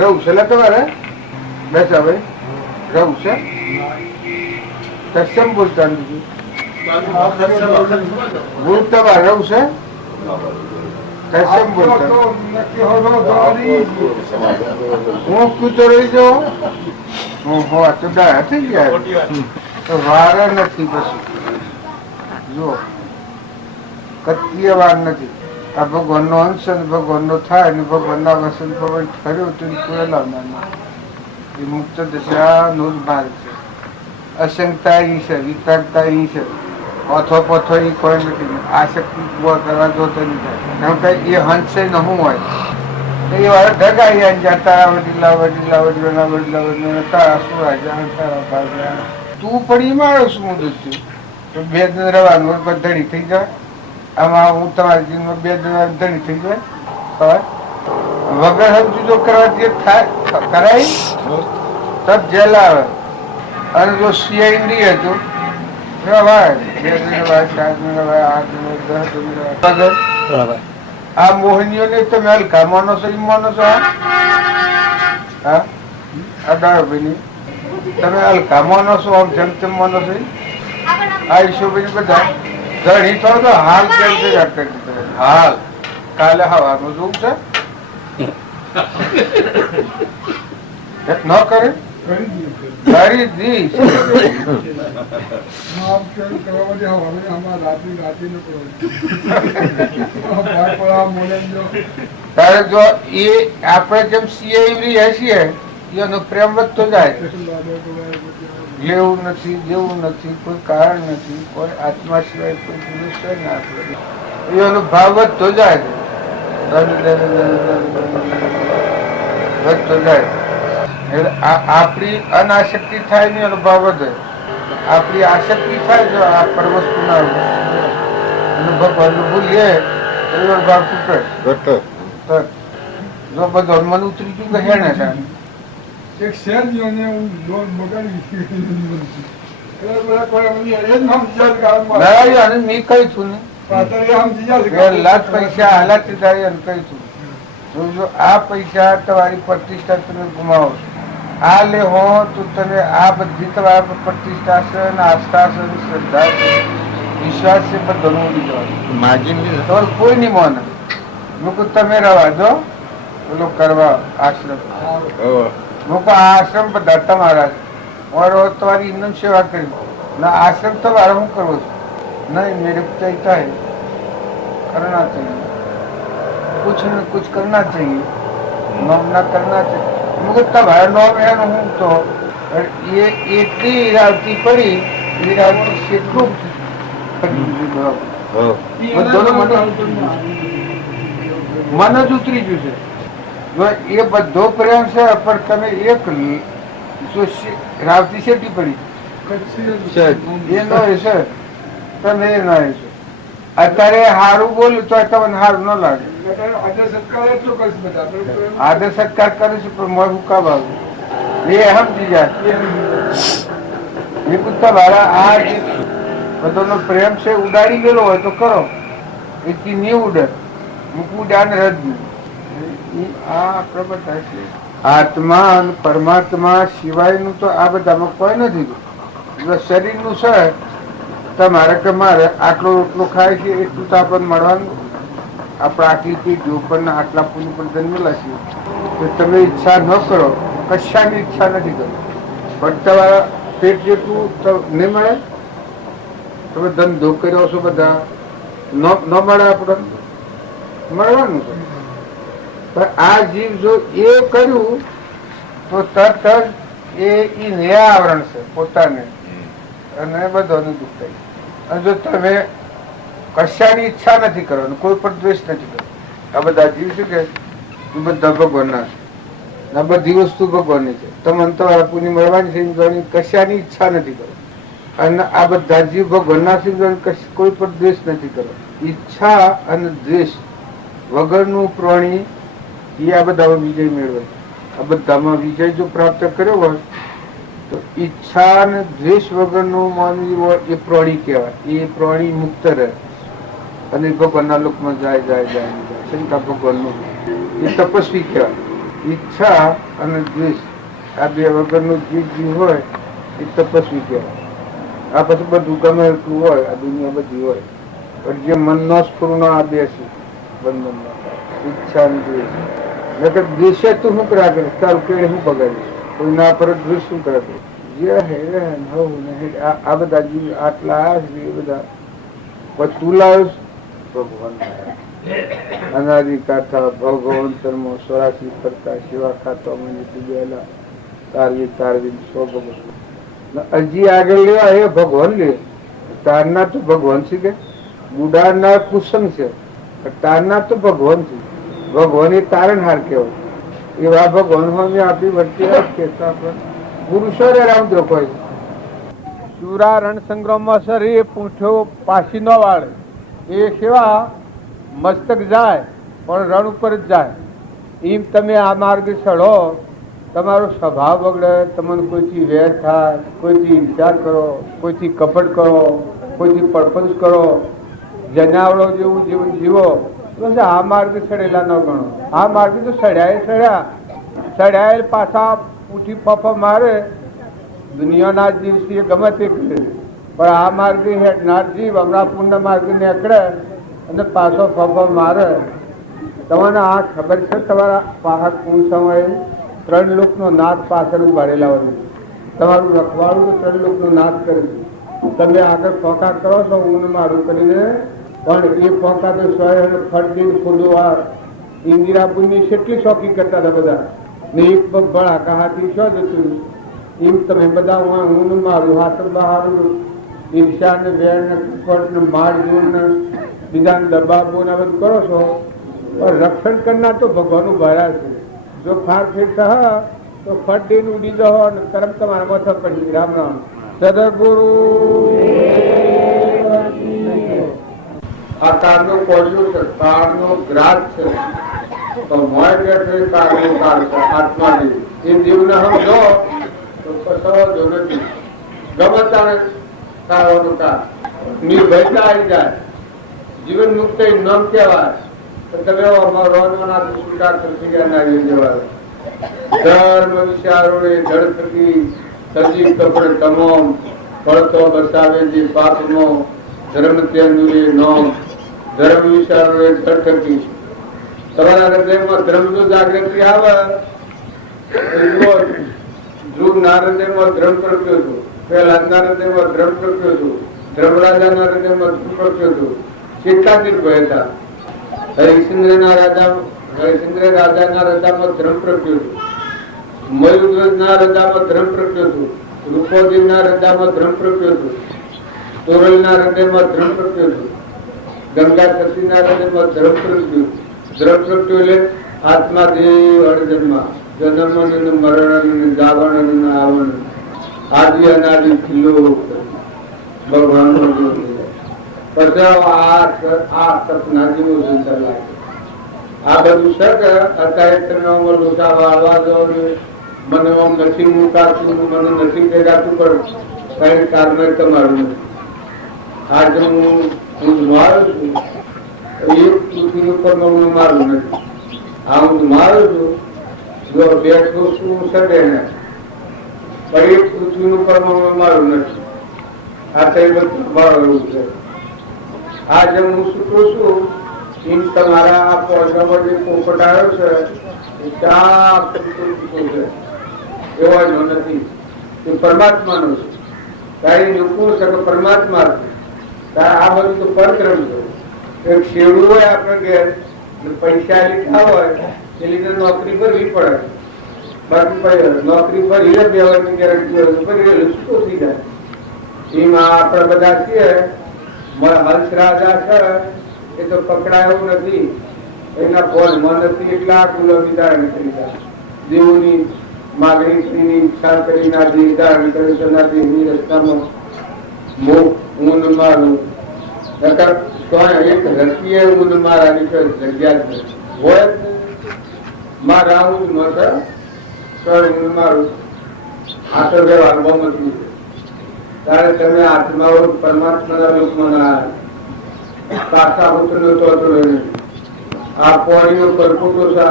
રહું છે તમારે બેસા ભાઈ રહું છે સક્ષમ બોલતા બીજું ભૂલ તમારે રહું છે સક્ષમ બોલતા હું કૂતો રહી જાઉં હું તો ડાયા થઈ ગયા વારા નથી પછી જો કત્ય વાર નથી. આ ભગવાનનો અંશ ભગવાનનો થાય ને ભગવાનના વસન ભગવાન ઠર્યો તો એ મુક્ત દશાનો જ માર્ગ છે. અસંગતા ઈ છે વિતરાગતા ઈ છે ઓથો પથો ઈ કોઈ નથી. આસક્તિ પૂરા કરવા જોતો નહીં થાય કારણ કે એ હંસે ન હું હોય તો એ વાર ઢગાઈ જતા વડીલા વડીલા વડીલા વડીલા વડીલા તારા સુરા તારા ભાગ્યા તું પણ ઈ માણસ હું દુખ્યું તો 2 દિન રહેવાનું ધણી થઈ જાય. આમાં હું તમારી જીવનમાં 2 દિન ધણી થઈ જાય. વગર સમજુ જો કરવાથી થાય કરાય તબ જેલ આવે. અને જો સીઆઈડી હતું રવાય 2 દિન રવાય 4 દિન રવાય 8 દિન 10 દિન રવાય. બરાબર. આ મોહનીઓને તમે હલકા માનો છો ઈ માનો છો? હા આ દારૂભાઈની તમે હલકા માનો છો આમ જેમ તેમ માનો છો? આ ઈશોભાઈ બધા ધણી તો હાલ કેમ છે કરી દીધો હાલ કાલે હવાનું જોવું છે ન કરે કરી દી તારે જો એ આપણે જેમ સીઆઈ હસીએ એનો પ્રેમ વધતો જાય. લેવું નથી દેવું નથી કોઈ કારણ નથી કોઈ આત્મા સિવાય કોઈ પુરુષ છે ને આપણે એનો ભાવ વધતો જાય વધતો જાય. એટલે આપણી અનાશક્તિ થાય ને એનો ભાવ વધે. આપણી આસક્તિ થાય જો આ પર વસ્તુ ના ભગવાન ભૂલીએ એનો ભાવ તૂટે. જો બધો મન ઉતરી ગયું કે હેને થાય એક શેર ને હું લોન બગાડી મેં કઈ છું ને લાખ પૈસા હાલાતી થાય એમ કઈ છું. જો આ પૈસા તમારી પ્રતિષ્ઠા તમે ગુમાવો આ લે હો તો તમે આ બધી તમારી પ્રતિષ્ઠા છે ને આસ્થા છે શ્રદ્ધા છે વિશ્વાસ છે બધું ઉડી જવાનું. તમારે કોઈ નહીં માને લોકો તમે રવા દો પેલો કરવા આશ્રમ લોકો આ આશ્રમ બધા તમારા મારો તમારી ઇન્દન સેવા કરી ના આશ્રમ તમારે હું કરવો છું नहीं मेरे को चाहता है करना चाहिए कुछ न कुछ करना चाहिए नॉम ना करना चाहिए मुझे तब है नॉम है हूँ तो ये इतनी इरावती पड़ी इरावती से खूब दोनों मन જ ઉતરી ગયું છે. એ બધો પ્રેમ છે પણ તમે એક જો રાવતી શેટી પડી એ નો છે તમે એ ના છે. અત્યારે સારું બોલું તો તમને સારું ન લાગે. આદર સત્કાર કરે છે પણ મોઢું કાબ આવ્યું એ સમજી જાય એ પૂછતા મારા આ જે બધોનો પ્રેમ છે ઉડાડી ગયેલો હોય તો કરો એથી નહીં ઉડે મૂકવું દાન રજ આ આપણે બધા છે. આત્મા અને પરમાત્મા સિવાયનું તો આ બધામાં કોઈ નથી. શરીરનું છે તમારે કે મારે આટલો રોટલો ખાય છે એટલું તો આપણને મળવાનું. આપણે આટલી પેટી ઉપર આટલા પૂરી પર જન્મેલા છીએ તો તમે ઈચ્છા ન કરો કશાની ઈચ્છા નથી કરી પણ તમારા પેટ જેટલું તો નહીં મળે. તમે ધંધો કર્યો છો બધા ન મળે આપણને મળવાનું છે. પણ આ જીવ જો એ કર્યું તો તરત જ એ નિરાવરણ છે પોતાને અને બધાનું દુઃખ થાય. અને જો તમે કશાની ઈચ્છા નથી કરવાની કોઈ પણ દ્વેષ નથી કરવાનો આ બધા જીવ શું કે બધા ભગવાનના છે આ બધી વસ્તુ ભગવાનની છે. તમને તમારા પુણ્ય મળવાની છે કશાની ઈચ્છા નથી કરવાની. અને આ બધા જીવ ભગવાનના છે કોઈ પણ દ્વેષ નથી કરવાનો. ઈચ્છા અને દ્વેષ વગરનું પ્રાણી એ આ બધામાં વિજય મેળવે. આ બધામાં વિજય જો પ્રાપ્ત કર્યો હોય તો ઈચ્છા અને દ્વેષ વગરનું માનવી હોય એ પ્રાણી કહેવાય. એ પ્રાણી મુક્ત રહે અને ભગવાનના લોકમાં જાય જાય જાય શંકા ભગવાનનું એ તપસ્વી કહેવાય. ઈચ્છા અને દ્વેષ આ બે વગરનું જે જીવ હોય એ તપસ્વી કહેવાય. આ પછી બધું ગમે એટલું હોય આ દુનિયા બધી હોય પણ જે મનનો સ્ફૂર્ણ આ બે છે બંધનમાં ઈચ્છા અને દ્વેષ. નકર દ્વેષે તું શું કર્યા કરે તારું કેળે શું બગાડીશ કોઈના પર દ્વેષ શું કરે જે આ બધા જીવ આટલા એ બધા તું લાવ્યો ભગવાન અનાદિ કાથા ભગવંતરમાં 84 કરતા સેવા ખાતા મને ગયેલા તારવી તારવી સો ભગવાન હજી આગળ લેવા એ ભગવાન લે તારના તો ભગવાન છે કે બુડાના કુસંગ છે તારના તો ભગવાન છે. ભગવાન એ તારણહાર કહેવાય. એવા ભગવાન આપણી વર્તી કહેતા પુરુષો રામદ્રોહ હોય ચૂરા રણ સંગ્રામમાં સર એ પૂંછો પાછી ન વાળે એ સેવા મસ્તક જાય પણ રણ ઉપર જ જાય. એમ તમે આ માર્ગે ચડો, તમારો સ્વભાવ બગડે, તમને કોઈથી વેર થાય, કોઈથી ઈર્ષા કરો, કોઈથી કપટ કરો, કોઈથી પડપંચ કરો, જનાવડો જેવું જીવન જીવો, બસ આ માર્ગે ચડેલા ન ગણો. આ માર્ગે તો ચડ્યાએ પાછા ઉઠી પપ્પા મારે દુનિયાના જીવસી ગમે તે કરે, પણ આ માર્ગે હેઠનાર જીવ હમણાં પુણ્ય માર્ગે નીકળે અને પાછો પપ્પા મારે. તમને આ ખબર છે તમારા પહાડ કોણ સમયે 3 લોકનો નાદ પાછળ ઉભાડેલા હોય, તમારું રખવાડું તો 3 લોકનો નાદ કરે છે. તમે આગળ ફોકા કરો છો ઊન મારું કરીને, પણ એ ફોકા તો સ્વયં ફટદીન ખુદવા ઇન્દિરાપુરની કેટલી શોખી કરતા હતા બધા ને એક પગ ભળાકા હાથી શું જતું. એમ તમે બધા ઊન મારું હાથ બહારું ઈર્ષા ને વેર ને કપટ ને મારઝૂડ ને બીજાને દબાવો ને બધું કરો છો, પણ રક્ષણ કરનાર તો ભગવાન ઉભા છે. જો ફાર ફેર થા તો ફટ દઈને ઉડી જાઓ અને કરમ તમારા માથા પડી. રામ રામ. સદગુરુ આ કાળનો કોશું છે, કાળનો ગ્રાસ છે, તો મોય બેઠે કાળનો કાળ છે આત્માની. એ જીવને સમજો તો કશો નથી. ગમે તારે કાળવાનું કાળ નિર્ભયતા આવી જાય, જીવન મુક્ત નામ કહેવાય. ધર્મ વિચારોને જળ થકી સજી કપડ તમામ ફળતો બસાવે જે પાપનો ધર્મ તેંદુરે નોમ. ધર્મ વિચારોને જળ થકી તમારા હૃદયમાં ધર્મ જો જાગૃતિ આવે. ધ્રુવ ના હૃદયમાં ધર્મ પ્રગટ્યો હતો, પ્રહલાદના હૃદયમાં ધર્મ પ્રગટ્યો હતો, ધર્મરાજાના હૃદયમાં ધર્મ પ્રગટ્યો હતો. કેટલા નિર્ભય હતા. હરિશ્ચંદ્ર રાજાના હૃદયમાં ધર્મ પ્રગટ્યો હતો, મયુરધ્વજના હૃદયમાં ધર્મ પ્રગટ્યો હતો, રૂપોદીના હૃદયમાં ધર્મ પ્રગટ્યો હતો, તોરલના હૃદયમાં ધર્મ પ્રગટ્યો હતો, ગંગા સતીના હૃદયમાં ધર્મ પ્રગટ્યો. ધર્મ પ્રગટ્યો એટલે આત્મા દેવ અર્જનમાં જન્મ મરણ જાવણ આવણ આદિ અનાદિ ખીલો ભગવાન આ બધું શક. અત્યારે તમે લોચા વાળવા જાઓ ને મને આમ નથી મુકાતું, મને નથી ભેગાતું, પણ કઈ કારણ તમારું નથી. આજે હું મારું છું, એક પૃથ્વી ઉપર હું મારું નથી. આ હું મારું છું, જો બેઠો છું સડે ને, પણ એક પૃથ્વી ઉપર મારું નથી. આ કઈ બધું મારું છે. આજે હું શીખું છું એમ તમારા આ પોષામાં જે પોપટ આવ્યો છે એ ચા છે, એવો એનો નથી. એ પરમાત્માનો છે. તારી નુકું છે કે પરમાત્મા છે. આ બધું તો પરક્રમ છે. એક શેડું હોય આપણે ઘેર, પૈસા લીધા હોય એ લીધે નોકરી કરવી પડે. બાકી નોકરી પર એ બેવાની ગેરંટી હોય શું થઈ જાય. એમાં આપણે બધા છીએ. હંસ રાજા છે એ તો પકડાય એવું નથી, એના ફોનમાં નથી એટલા ગુલામી ધારણ કરી દેવોની માગણી ઈચ્છા કરી નાખી, ધારણ કરી દેવની રસ્તામાં ઊન મારું. એક રસીએ ઊન મારાની જગ્યા છે હોય મારા ઊન છે ઊન મારું. આ તો વ્યવહાર બહુ નથી. ત્યારે તમે આત્માઓ પરમાત્માના લોકમાં પાછા ઉતર્યો તો આ પોણીનો પરપોટો છે.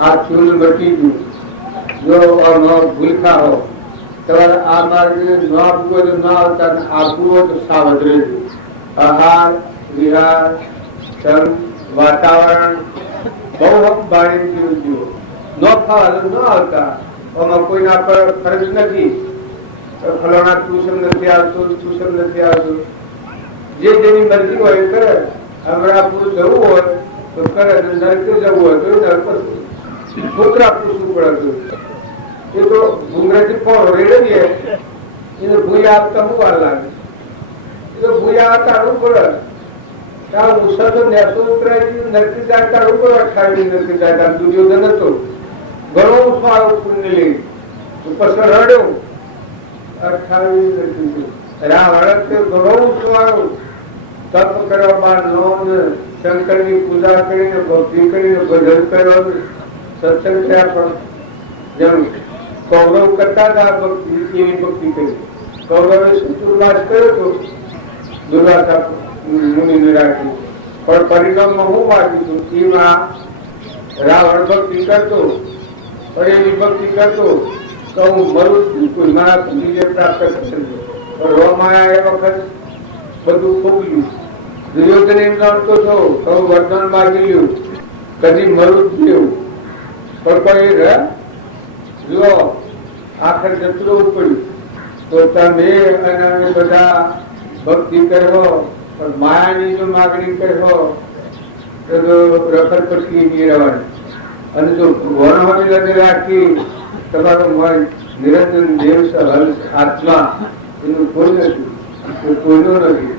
આ ચૂલ બટી ગયું. જો ભૂલતા હો તમારે આ માર્ગે ન આપવું હોય તો ન આવતા, આપવું હોય તો સાવધ રહેજો. આહાર વિહાર વાતાવરણ બહુ ભાણી જીવજો. ન ખાવા ન આવતા, આમાં કોઈના પર ખર્ચ નથી. ફલાણા ટ્યુશન નથી આવતું, ટ્યુશન નથી આવતું. જે જેની મરજી હોય કરે. અમરાપુર જવું હોય તો કરે, નરકે જવું હોય તો નરક છોકરા પૂછવું પડે. એ તો ભૂંગરાથી પણ રેડીએ એને ભૂયા આપતા શું વાર લાગે. એ તો ભૂયા તાળું પડે. ત્યાં મુસા તો નેસો ઉતરાય નરકી જાય તાળું પડે. અઠાવી નરકી જાય દુર્યોધન હતો ઘણો સારો પુણ્ય લઈ પછી રડ્યો 28 રાવણ ઘણો ઉઠવાયો તપ કરવા બાદ શંકરની પૂજા કરીને ભક્તિ કરીને ભજન કર્યો સત્સંગ થયા. પણ જેમ કૌરવ કરતા હતા ભક્તિ એવી ભક્તિ કરી. કૌરવે ચતુર્વાસ કર્યો તો દુર્વાસા મુનિને રાખ્યું, પણ પરિણામમાં હું વાંચ્યું હતું એમાં રાવણ ભક્તિ કરતો પણ એવી ભક્તિ કરતો તો હું મરું બિલકુલ મારા વિજય પ્રાપ્ત કરશે. રોમાયા એ વખત બધું ખોગલ્યું. દુર્યોધન એમ જાણતો છો તો વરદાન માગી લ્યું કદી મરું જ લેવું પણ કોઈ જુઓ આખર જતું પડ્યું. તો તમે અને અમે બધા ભક્તિ કરો પણ માયાની જો માગણી કરો તો રખડપટ્ટી મેળવવાની. અને જો ભગવાન રાખી તમારો મન નિરંજન દેવ આત્મા એનું કોઈ નથી, કોઈનું નથી.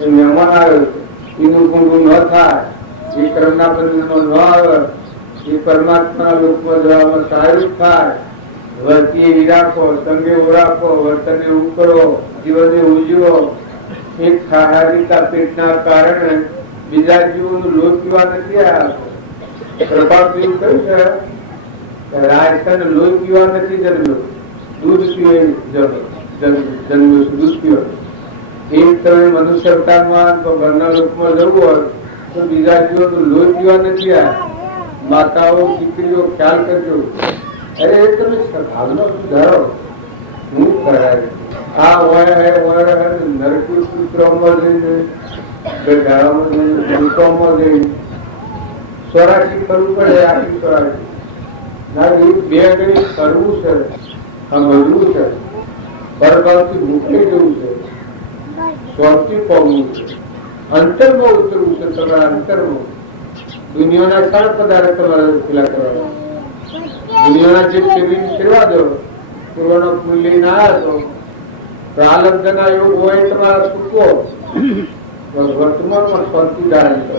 એ મહેમાન આવે એનું ઊંડું ન થાય, એ કર્મના બંધનમાં ન આવે, એ પરમાત્માના લોકમાં જવામાં સહાયક થાય. વર્તી એવી રાખો, સંગે રાખો, વર્તનને ઉકળો, જીવનને ઉજવો. એક સાહારિકા પેટના કારણે બીજા જીવોનું લોક પીવા નથી આવ્યા. પ્રભાવજી કહ્યું છે રાજસ્થાન લોહી પીવા નથી જન્મ્યો, દૂધ પીવે જન્મ્યો, દૂધ પીવા. એક તમે મનુષ્ય અવતારમાં ઘરના લોકમાં જવું હોય તો બીજા જીવોનું લોહી પીવા નથી આવ્યા. માતાઓ દીકરીઓ ખ્યાલ કરજો. અરે તમે ભાવનો સુધારો હું કરાય. આ હોય નરકું સૂત્રોમાં જઈને ગઢાળામાં જઈને ભૂતોમાં જઈને 84 કરવું પડે. આખી 84 બે ગણી કરવું છે, સમજવું છે, પરભાવથી મૂકી જવું છે, સ્વથી પગવું છે, અંતરમાં ઉતરવું છે. તમારા અંતરમાં દુનિયાના ત્રણ પદાર્થ તમારે પેલા કરવાના. દુનિયાના જે સેવી સેવા દો પૂર્વનો ફૂલ લઈને આવ્યા તો પ્રાલબ્ધના યોગ હોય તમારા ચૂકો વર્તમાનમાં શાંતિ ધારણ કરો,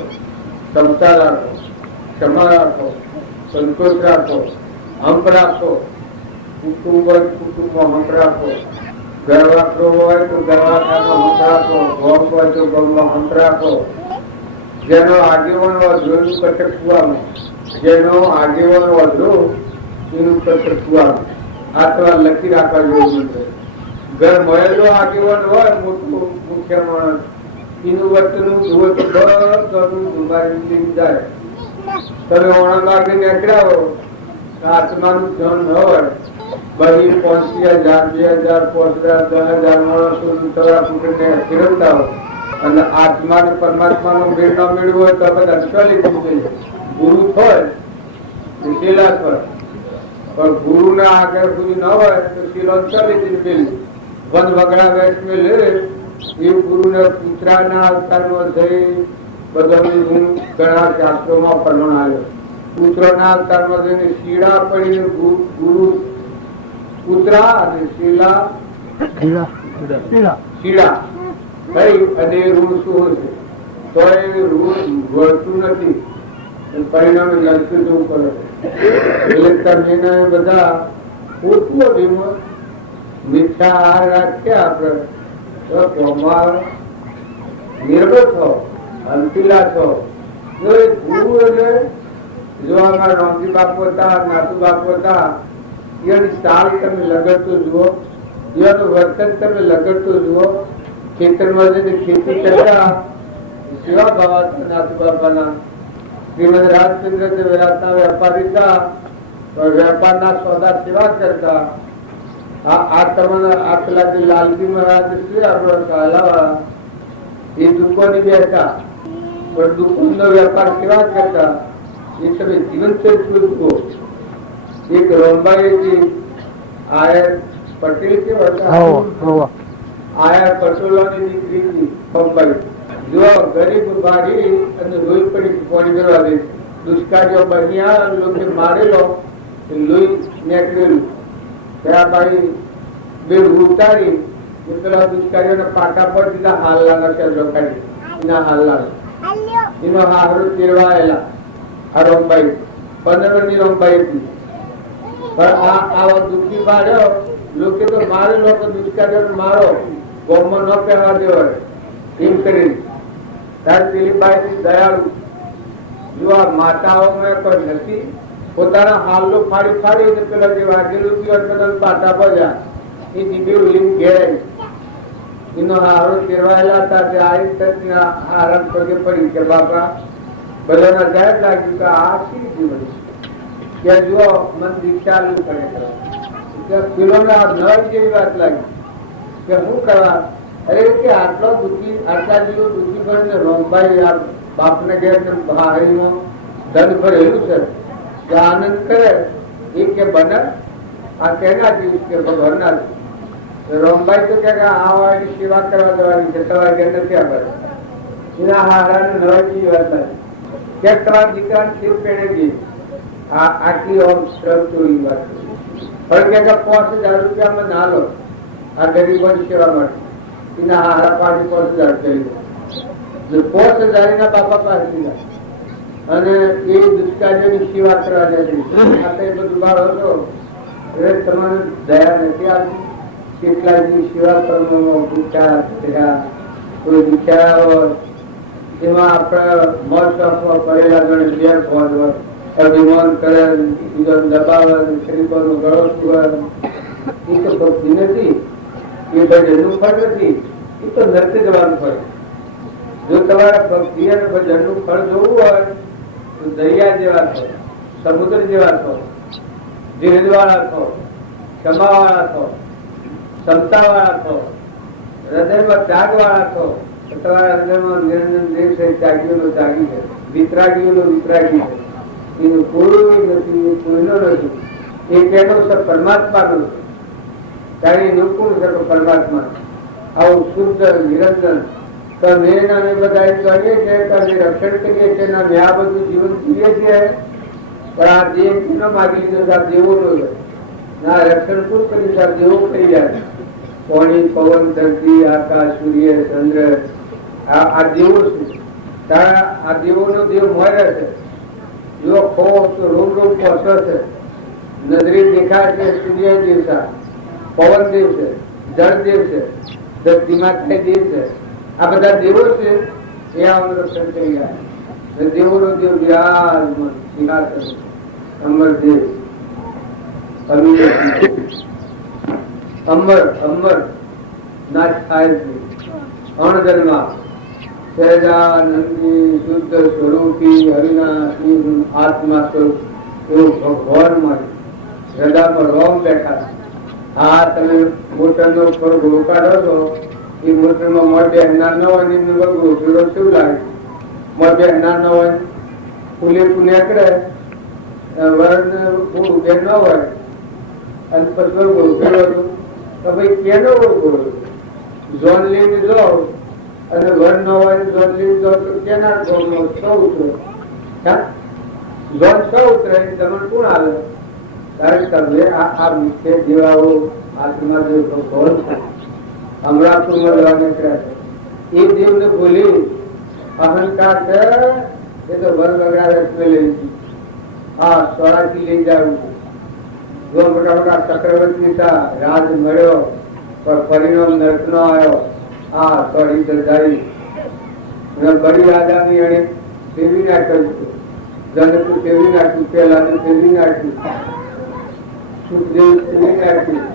ક્ષમતા રાખો, ક્ષમા રાખો, સંતોષ રાખો, હંપ રાખો. કુટુંબ હોય કુટુંબમાં હંપ રાખો, ગરવાખરો હોય તો ગરવાખામાં હંપ રાખો, ગોમ હોય તો ગોમમાં હંપ રાખો. જેનો આગેવાન વધરો એનું કટકવામાં, જેનો આગેવાન વધરો એનું કટકવામાં. આ તમારે લખી રાખવા જેવું છે. ઘર મળેલો આગેવાન હોય મોટું મુખ્ય માણસ એનું વર્તન જુઓ તો બધું ગુમાવી જાય. તમે ઓણા માર્ગે નીકળ્યા હો આત્માનું ધ્યાન ન હોય, બધી 50,000 2,000 5,000 10,000 માણસો તળા ફૂટીને ફેરવતા હોય અને આત્માને પરમાત્માનો ભેદ ન મેળવ્યો હોય તો બધા ચાલી જવું. ગુરુ હોય શીલા હોય પણ ગુરુ ના આગળ સુધી ન હોય તો શીલો ચાલી જઈને પેલી વન વગડા વેશ મેં લે એ ગુરુને પુત્રાના અવતારમાં જઈ બધાની હું ઘણા શાસ્ત્રોમાં પ્રમાણ આવ્યો. પુત્રના અવતારમાં જઈને શીળા પડીને ગુરુ પુત્રા અને શીલા શીળા કઈ અને ઋણ શું છે તો એ ઋણ વળતું નથી, પરિણામે લડતું જવું પડે. એટલે તમે બધા પૂછવું મીઠા આહાર રાખ્યા આપણે નિર્ભર થો, અંતિલા થો. જો એ ગુરુ એટલે જો અમારા રામજી બાપુ હતા, નાથુ બાપુ હતા, એની ચાલ તમે લગડતો જુઓ, એનું વર્તન તમે લગડતો જુઓ. ખેતરમાં જઈને ખેતી કરતા સેવા ભાવ નાથુ બાપાના. શ્રીમદ રાજચંદ્ર દેવરાજના વેપારી હતા, વેપારના સોદા સેવા કરતા. આ તમને 8 લાખ લાલજી મહારાજ છે આપણા હલાવા એ દુકાને બેઠા પણ દુકાનનો વેપાર કેવા કરતા એ તમે જીવન ચરિત્ર જુઓ. એક રંબાઈ આયર પટેલ કેવા આયર પટોલાની દીકરી હતી બંબાઈ. જો ગરીબ મારી અને લોહી પડી પાણી કરવા દે. દુષ્કાળીઓ બન્યા લોકો મારેલો લોહી નીકળેલું ત્યાં ભાઈ બે ઉતારી પેલા દુષ્કારીઓના પાટા પર દીધા હાલના કાઢી એના હાલના એનો હારો તેરવાયેલા. આ રંબાઈ 15 ની રંબાઈ હતી પણ આવા દુઃખી પાડ્યો લોકો તો મારે લોકો દુષ્કાળ મારો ગોમમાં ન પહેવા દેવાય એમ કરી તાર પેલી બાઈ દયાળુ જો આ માતાઓમાં કોઈ નથી પોતાના હાલનો ફાડી ફાડી પેલા જે વાગેલું બધા પાટા બજા એ જીબી ઉલી ઘેર એનો હારો ફેરવાયેલા હતા તે આરામ પગે પડી કે બાપા બધાના જાહેર લાગ્યું કે આ શી જીવન કે જુઓ મન દીક્ષા કરે પેલોને નળ જેવી વાત લાગી કે શું કરવા અરે કે આટલો દુઃખી આટલા જેવો દુઃખી કરીને રોમભાઈ આ બાપને ઘેર ભાઈમાં ધન ભરેલું છે કે આનંદ કરે એ કે બને આ કેના જેવું કે ભગવાનના રોમભાઈ તો કે આ વાળી સેવા કરવા દેવાની છે તમારે ઘેર નથી આપણે એના હારાને નળ જેવી વાત લાગી કે તમારા દીકરાને શિવ પેણે ગઈ આટલી ઓમ શ્રમ ચોરી વાત પણ કે 5,000 રૂપિયામાં ના લો આ ગરીબોની સેવા માટે એના હારા પાડી 5,000 કરી 5,000 ના બાપા પાસે લીધા અને એ દુષ્કાર્યની સેવા કરવા જતી બધું બાળ હતો એ તમારે દયા નથી આવતી કેટલાની સેવા કરવામાં વિચાર થયા કોઈ વિચાર હોય એમાં આપણે મોજ શોખમાં પડેલા ગણે 2 હોય અભિમાન કરે બીજા દબાવે ગરીબોનો ગળો સુવે એ તો ભક્તિ નથી એ ભજનનું ફળ નથી એ તો નર્ક જવાનું ફળ જો તમારા ભક્તિ અને ભજનનું ફળ જોવું હોય તો દરિયા જેવા છો સમુદ્ર જેવા છો ધીરજવાળા છો ક્ષમાવાળા છો ક્ષમતાવાળા છો હૃદયમાં ત્યાગવાળા છો તમારા હૃદયમાં નિરંજન દેવ છે ત્યાગીઓનો ત્યાગી છે વિતરાગીઓનો વિતરાગી છે એનું કોઈ નથી કોઈનો નથી એ કેનો છે પરમાત્માનો છે ત્યારે નુકુળ છે પરમાત્મા આવું શુદ્ધ નિરંજન તમે અમે બધા એમ કરીએ છીએ કે અમે રક્ષણ કરીએ છીએ ને અમે આ બધું જીવન જીવીએ છીએ પણ આ દેહ ન માગી લીધો આ દેવો નો ના રક્ષણ શું કરી આ દેવો કરી જાય પાણી પવન ધરતી આકાશ સૂર્ય ચંદ્ર આ દેવો છે આ દેવો નો દેવ મળે છે જો ખો તો રોમ રોમ પહોંચે છે નજરે દેખાય છે સૂર્ય દેવ છે પવન દેવ છે જળ દેવ છે ધરતીમાં દેવ છે આ બધા દેવો છે એ આવું રક્ષણ કરી ગયા દેવો નો દેવ વિરાજમાન સિંહાસન અમર દેવ અમર અમર નાચ થાય છે અણજન્મા સહેજાનંદી શુદ્ધ સ્વરૂપી હરિના આત્મા સ્વરૂપ એવું ભગવાન મળે હૃદય પર રોમ બેઠા આ તમે મોટરનો ઉપર ગોળ કાઢો છો એ મોટરમાં મળ બેહનાર ન હોય એમને ગોળ શું લાગે મળ બેહનાર ન હોય ફૂલે ફૂલે કરે વરણ ઉભે ન હોય અને પછી ગોળ ફેરવો તો ભાઈ કેનો ગોળ ઝોન લઈને જાઓ અને વર ન હોય ઝોન લઈને જાઓ તો કેના ઝોન સૌ ઉતરે ઝોન સૌ ઉતરે તમને કોણ આવે કારણ કે તમે આ મુખ્ય જેવાઓ આત્મા જે ભગવાન છે અમરાપુરમાં રહેવા નીકળ્યા છે એ દેવને બોલી અહંકાર છે એ તો વર વગાડે લઈ હા સ્વરાથી લઈ જવું જો મોટા મોટા ચક્રવર્તી રાજ મળ્યો પણ પરિણામ નર્ક નો આવ્યો આ સોરી દરદારી બડી રાજાની એને ફેરવી નાખ્યું જનકું ફેરવી નાખ્યું પેલા ફેરવી નાખ્યું સુખદેવ ફેરવી નાખ્યું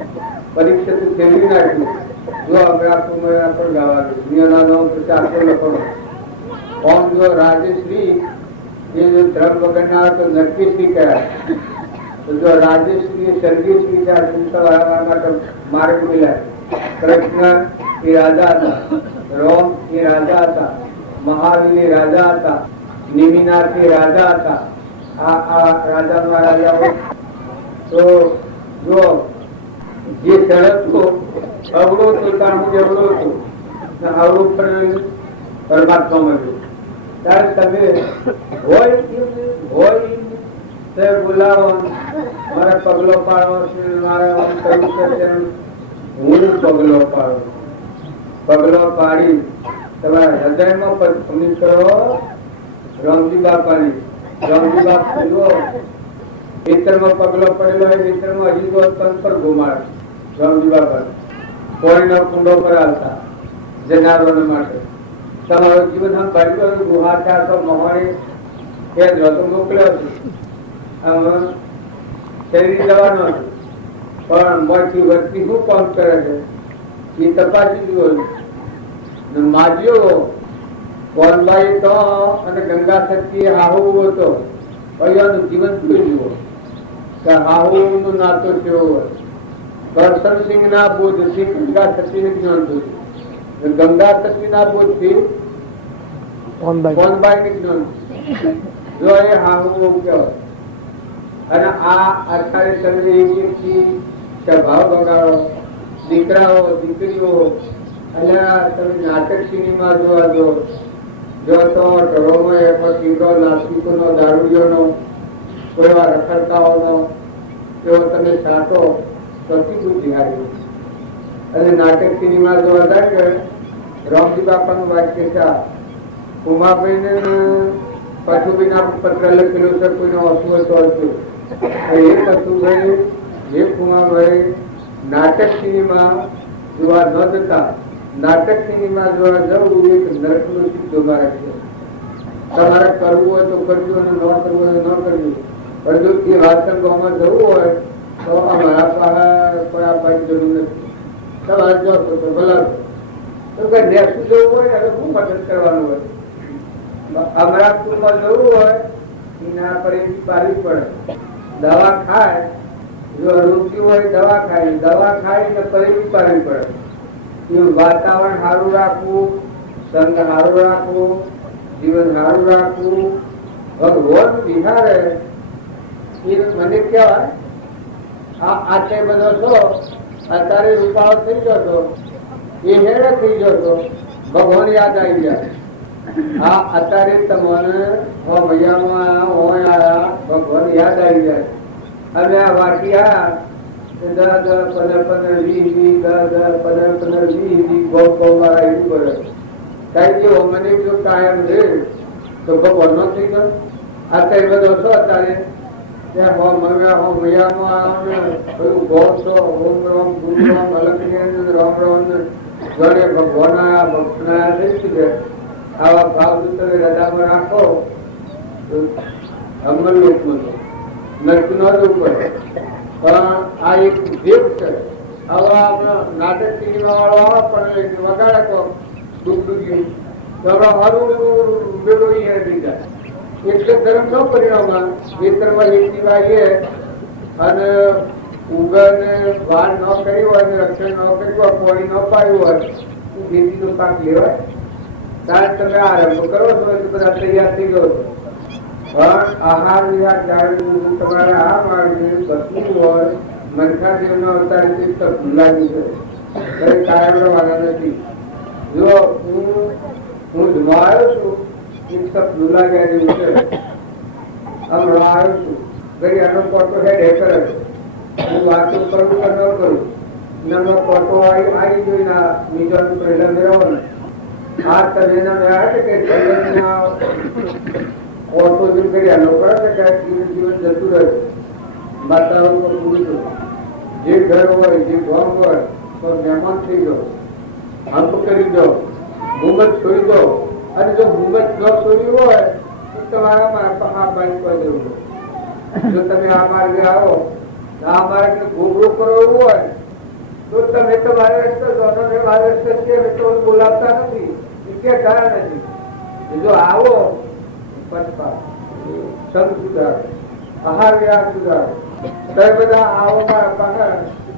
પરીક્ષિત ફેરવી નાખ્યું જો અમરાપુરમાં પણ ગાવાનું દુનિયાના પ્રચાર લખવાનો ઓમ જો રાજેશ્રી એ જો ધર્મ વગરના તો નરકેશ્રી કહેવાય જો રાજેશ્રી સ્વર્ગીશ્રી માટે માર્ગ મિલાય કૃષ્ણ એ રાજા હતા રોમ એ રાજા હતા મહાવીર એ રાજા હતા નિમિનાથ એ રાજા હતા આ રાજામાં રાજાઓ તો જો જે ચડતો અવળો તો તાણું અવળો હતો અવળો પરમાત્મા મળ્યો ત્યારે તમે હોય બોલાવો મારે પગલો પાડવો છે મારે કહ્યું છે હું પગલો પાડો પગલો પાડી તમારા હૃદયમાં પસંદ કરો રામજી બાપાની રામજી બાપા જુઓ ખેતરમાં પગલો પડેલો હોય ખેતરમાં હજી તો તન પર ઘુમાડ રામજી બાપા કોઈના કુંડો પર આવતા જનાવરો માટે તમારું જીવન આમ ભાઈ ગુહા થયા તો મહોણી એ જ તો મોકલ્યો છે આમ શરીર જવાનો છે પણ મોટી વસ્તી શું કામ કરે છે એ તપાસી જોયું માજ્યો કોનબાઈ તો અને ગંગા સતી હાહુ હતો અહીંયાનું જીવન જોઈ જુઓ કે હાહુ નો નાતો કેવો હોય કરશનસિંહ ના બોધ થી ગંગા સતી ને જ્ઞાન થયું ગંગા સતી ના બોધ થી કોનબાઈ ને જ્ઞાન જો એ હાહુ કહેવાય અને આ અત્યારે તમે એક ભાવ બગાડો દીકરાઓ દીકરીઓ અને તમે નાટક સિનેમા જોવા જો તો ઢોળોમાં એમાં કીડો નાસ્તિકોનો દારૂડિયોનો કોઈ એવા રખડતાઓનો એવો તમે છાંટો સૌથી બુદ્ધિ હારી અને નાટક સિનેમા જોવા જાય કે રામજી બાપાનું વાક્ય છે ઉમાભાઈને પાછુબીના પત્ર લખેલું છે કોઈને ઓછું તો ઓછું એ કશુભાઈ જે કુમારભાઈ નાટક સિનેમા જોવા ન જતા નાટક સિનેમા જોવા જવું એક નરકનું સિદ્ધ મારે છે તમારે કરવું હોય તો કરજો અને ન કરવું હોય તો ન કરજો પણ જો એ વાસંગોમાં જવું હોય તો અમારા પાસે કોઈ આપવાની જરૂર નથી તમારે જો તો ભલા તો કઈ નેક્સ્ટ જવું હોય હવે શું મદદ કરવાનું હોય અમરાપુરમાં જવું હોય એના પર પાડવી પડે દવા ખાય જો રોગ્યું હોય દવા ખાય ને પરેજી પાડવી પડે એવું વાતાવરણ સારું રાખવું સંગ સારું રાખવું જીવન સારું રાખવું ભગવાન વિહારે એ મને કહેવાય આટલે બધો છો અત્યારે રૂપાળો થઈ જતો એ હેડે થઈ જતો ભગવાન યાદ આવી જાય અત્યારે તમને ભગવાન યાદ આવી જાય અને આ વાટિયા 10-15-20 ગોળ મારા પડે કઈ જેવો મને જો કાયમ છે તો ભગવાન નો થઈ ગયો અત્યારે બધો છો અત્યારે ત્યાં ભગવાન આવા ભાવ તમે રજામાં રાખો અમલ લોકમાં નરકું ન જવું પડે પણ આ એક ભેટ છે આવા નાટક સિનેમા વાળો આવે પણ વગાડે તો ડૂબડૂબ્યું તો હારું બેડો હેરી જાય એટલે ધર્મ ન પરિણામમાં વેતરમાં એક દિવાળીએ અને ઉગરને વાર ન કરી હોય અને રક્ષણ ન કર્યું હોય પોણી ન પાડ્યું હોય ખેતીનો પાક લેવાય ત્યારે તમે આરંભ કરો છો એટલે બધા તૈયાર થઈ ગયો છો પણ આહાર વિહાર જાળવી તમારે આ માર્ગે બસવું હોય મનખા દેવનો અવતાર લાગ્યું છે કઈ કાયમ વાળા નથી જો હું જમાયો છું એક સપનું લાગ્યા જેવું છે આમ આવ્યો છું ગઈ આનો ફોટો હેડ કરે હું વાતો કરું કે ન કરું એનો ફોટો આવી જોઈને બીજા પહેલા મેળવો ને આ તમે એના મેળા છે કે ફોટો જે કર્યા લોકો જીવન જતું રહે વાતાવરણ પર પૂરું જે ઘર હોય જે ગામ હોય તો મહેમાન થઈ ગયો હંપ કરી દો ઘૂમત છોડી દો અને જો ઘૂમત ન છોડ્યું હોય તો તમારા આ બાઈક પર જવું જો તમે આ માર્ગે આવો આ માર્ગે ઘોઘરો કરવું હોય તો તમે તમારે રસ્તો મારે રસ્તો છે તો બોલાવતા નથી કે કારણ નથી જો આવો પછપા સંગ સુધાર આહાર વિહાર સુધાર તમે બધા આવો મારા પાસે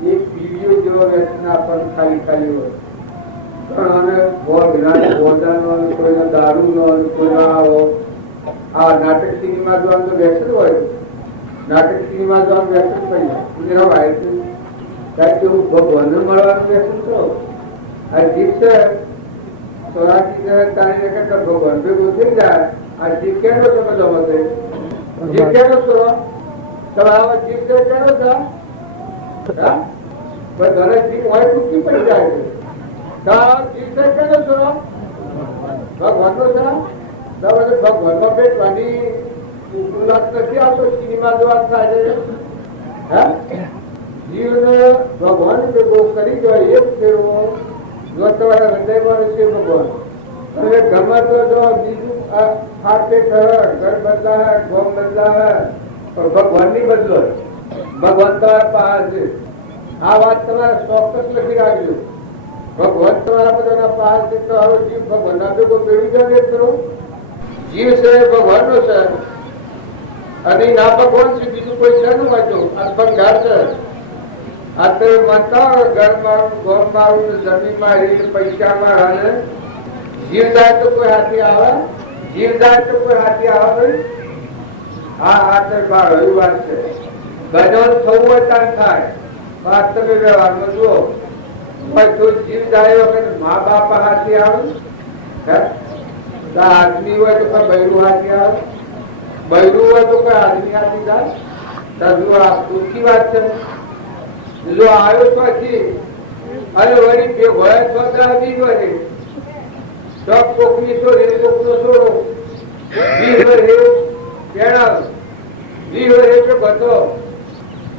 એક વિડીયો જેવો વ્યસન આપણને ખાલી હોય અને કોઈનો દારૂ નો કોઈનો આવો આ નાટક સિનેમા જોવાનું તો વ્યસન હોય નાટક સિનેમા જોવાનું વ્યસન પડી ભગવાન મળવાનું વ્યસન છો આ જીત છે તારી કરતા ભગવાન ભેગું થઈ જાય આ જીત કેનો છો બધો મતે જીત કેનો છો તમારા જીત કેનો છો ઘરે જીત હોય ચૂકી પડી જાય છે ભગવાન નો ભેટવાની નથી આવતો સિનેમા જોવા થાય છે જીવને ભગવાન ભેગો કરી દો એક ફેરવો જો તમારા હૃદયમાં રહેશે ભગવાન. અને ગમે તો જો બીજું ફાટે ઘર બદલાય, ગોમ બદલાય, પણ ભગવાન ની બદલો. ભગવાન તમારા પાસે છે. આ વાત તમારે ચોક્કસ લખી રાખજો. ભગવાન તમારા બધાના પાસે છે તો હવે જીવ ભગવાનના ભેગો મેળવી જાય કરો. જીવ છે ભગવાન નો છે અને ના ભગવાન છે બીજું કોઈ છે ને વાંચો આ ભંગાર છે. આ તો માનતા ઘર મારું, ગોમ મારું, જમીન મારી, પૈસા મારા. જીવ જાય તો કોઈ હાથી આવે? જીવ જાય તો કોઈ હાથી આવે? હા હાથ બાર એવી વાત છે. ગજન થવું હોય ત્યાં થાય. વાસ્તવિક વ્યવહારમાં જુઓ તું જીવ જાય વખત મા બાપ હાથી આવે, આદમી હોય તો કોઈ બૈરું હાથી આવે, બૈરું હોય તો કોઈ આદમી હાથી જાય. આ પૂરતી વાત છે. જો આવ્યો પછી અને વળી બે ભય સ્વદાવી વળે તો કોકની તો રે કોકનો છોડો જીવ રે પેડા જીવ રે તો બધો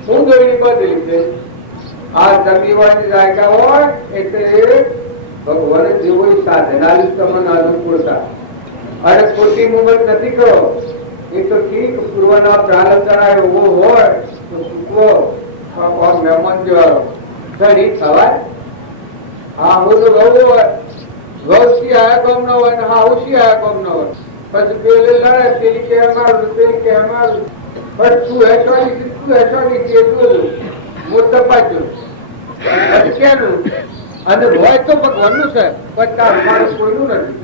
શું દોડી બદલી છે. આ જમીવાની જાયકા હોય એટલે ભગવાને જેવો સાધના તમને અનુકૂળતા અને ખોટી મુવત નથી કરો. એ તો ઠીક પૂર્વના પ્રારંભ એવો હોય તો સૂકવો મહેમાન જેવાળો ઘડી થવાય. હા હું તો ગૌ હોય ગૌશી આયા કોમ ન હોય ને હાઉસી આયા કોમ ન હોય. પછી પેલે લડે પેલી કે અમારું પેલી કે અમારું પણ તું હેઠવાની એટલું હું તપાસ્યો કેનું અને હોય તો ભગવાનનું છે પણ અમારું કોઈનું નથી.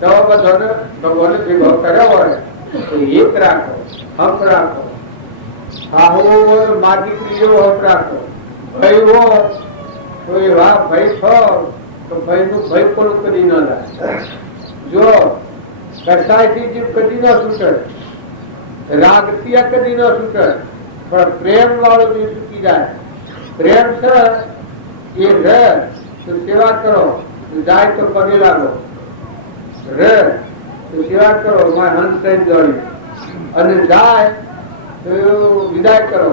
તો બધાને ભગવાને જે ભાવ કર્યા હોય તો એક રાખો, હક રાખો. આહો મા દીકરી જેવો હક રાખો. ભાઈ હોય તો એ વાહ ભાઈ છો તો ભાઈ નું ભાઈ પણ કરી ન લાય. જો કસાયથી જીવ કદી ન છૂટે, રાગથી કદી ન છૂટે, પણ પ્રેમ વાળો જીવ છૂટી જાય. પ્રેમ છે એ રહે તો સેવા કરો, જાય તો પગે લાગો, રહે તો સેવા કરો મારે હંસ થઈ દોડી અને જાય તો વિદાય કરો.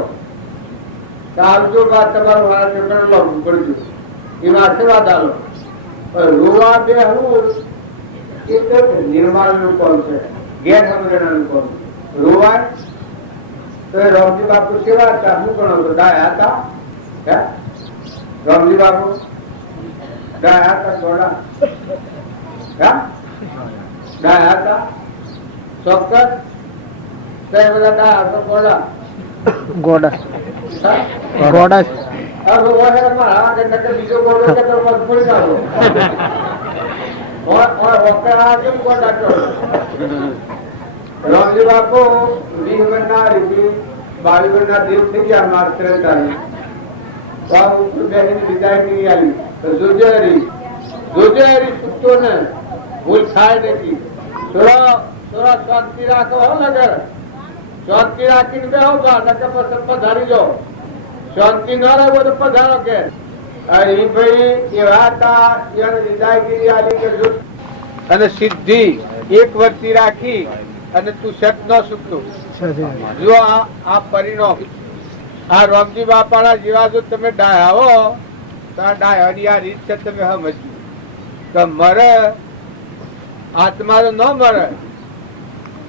આવજો બાદ તમારું હાથ લાવવું પડજો એમાં આશીર્વાદ આલો. રોવા બે હું એ તો નિર્માણ નું કોણ છે, ગેરસમજણ નું કોણ. રોવાય તો રામજી બાપુ સેવા હતા. શું ગણો તો ડાયા હતા? રામજી બાપુ ડાયા હતા? ગોડા ડાયા હતા? ચોક્કસ બધા ડાયા હતા? ગોડા ગોડા બીજો ગોડો કે તો મજબૂરી ના રામજી બાપુ 20 વર્ષના 22 વર્ષના દેવ થઈ ગયા. માત્ર વિદાય કરી આવી તો જોજે હરી સૂતો ને ભૂલ થાય નથી. થોડા શાંતિ રાખો હો નગર, શાંતિ રાખીને બેહો પધારી જાઓ. શાંતિ ના રહે તો પધારો કે ભાઈ એવા હતા એને વિદાયગીરી આલી કે અને સિદ્ધિ એક વર્ષથી રાખી અને તું સત ન સુકતું. જો આ પરિણામ આ રામજી બાપાના જેવા જો તમે ડાયા હો તો આ ડાયાની આ રીત છે. તમે સમજ્યું કે મરે આત્મા તો ન મરે.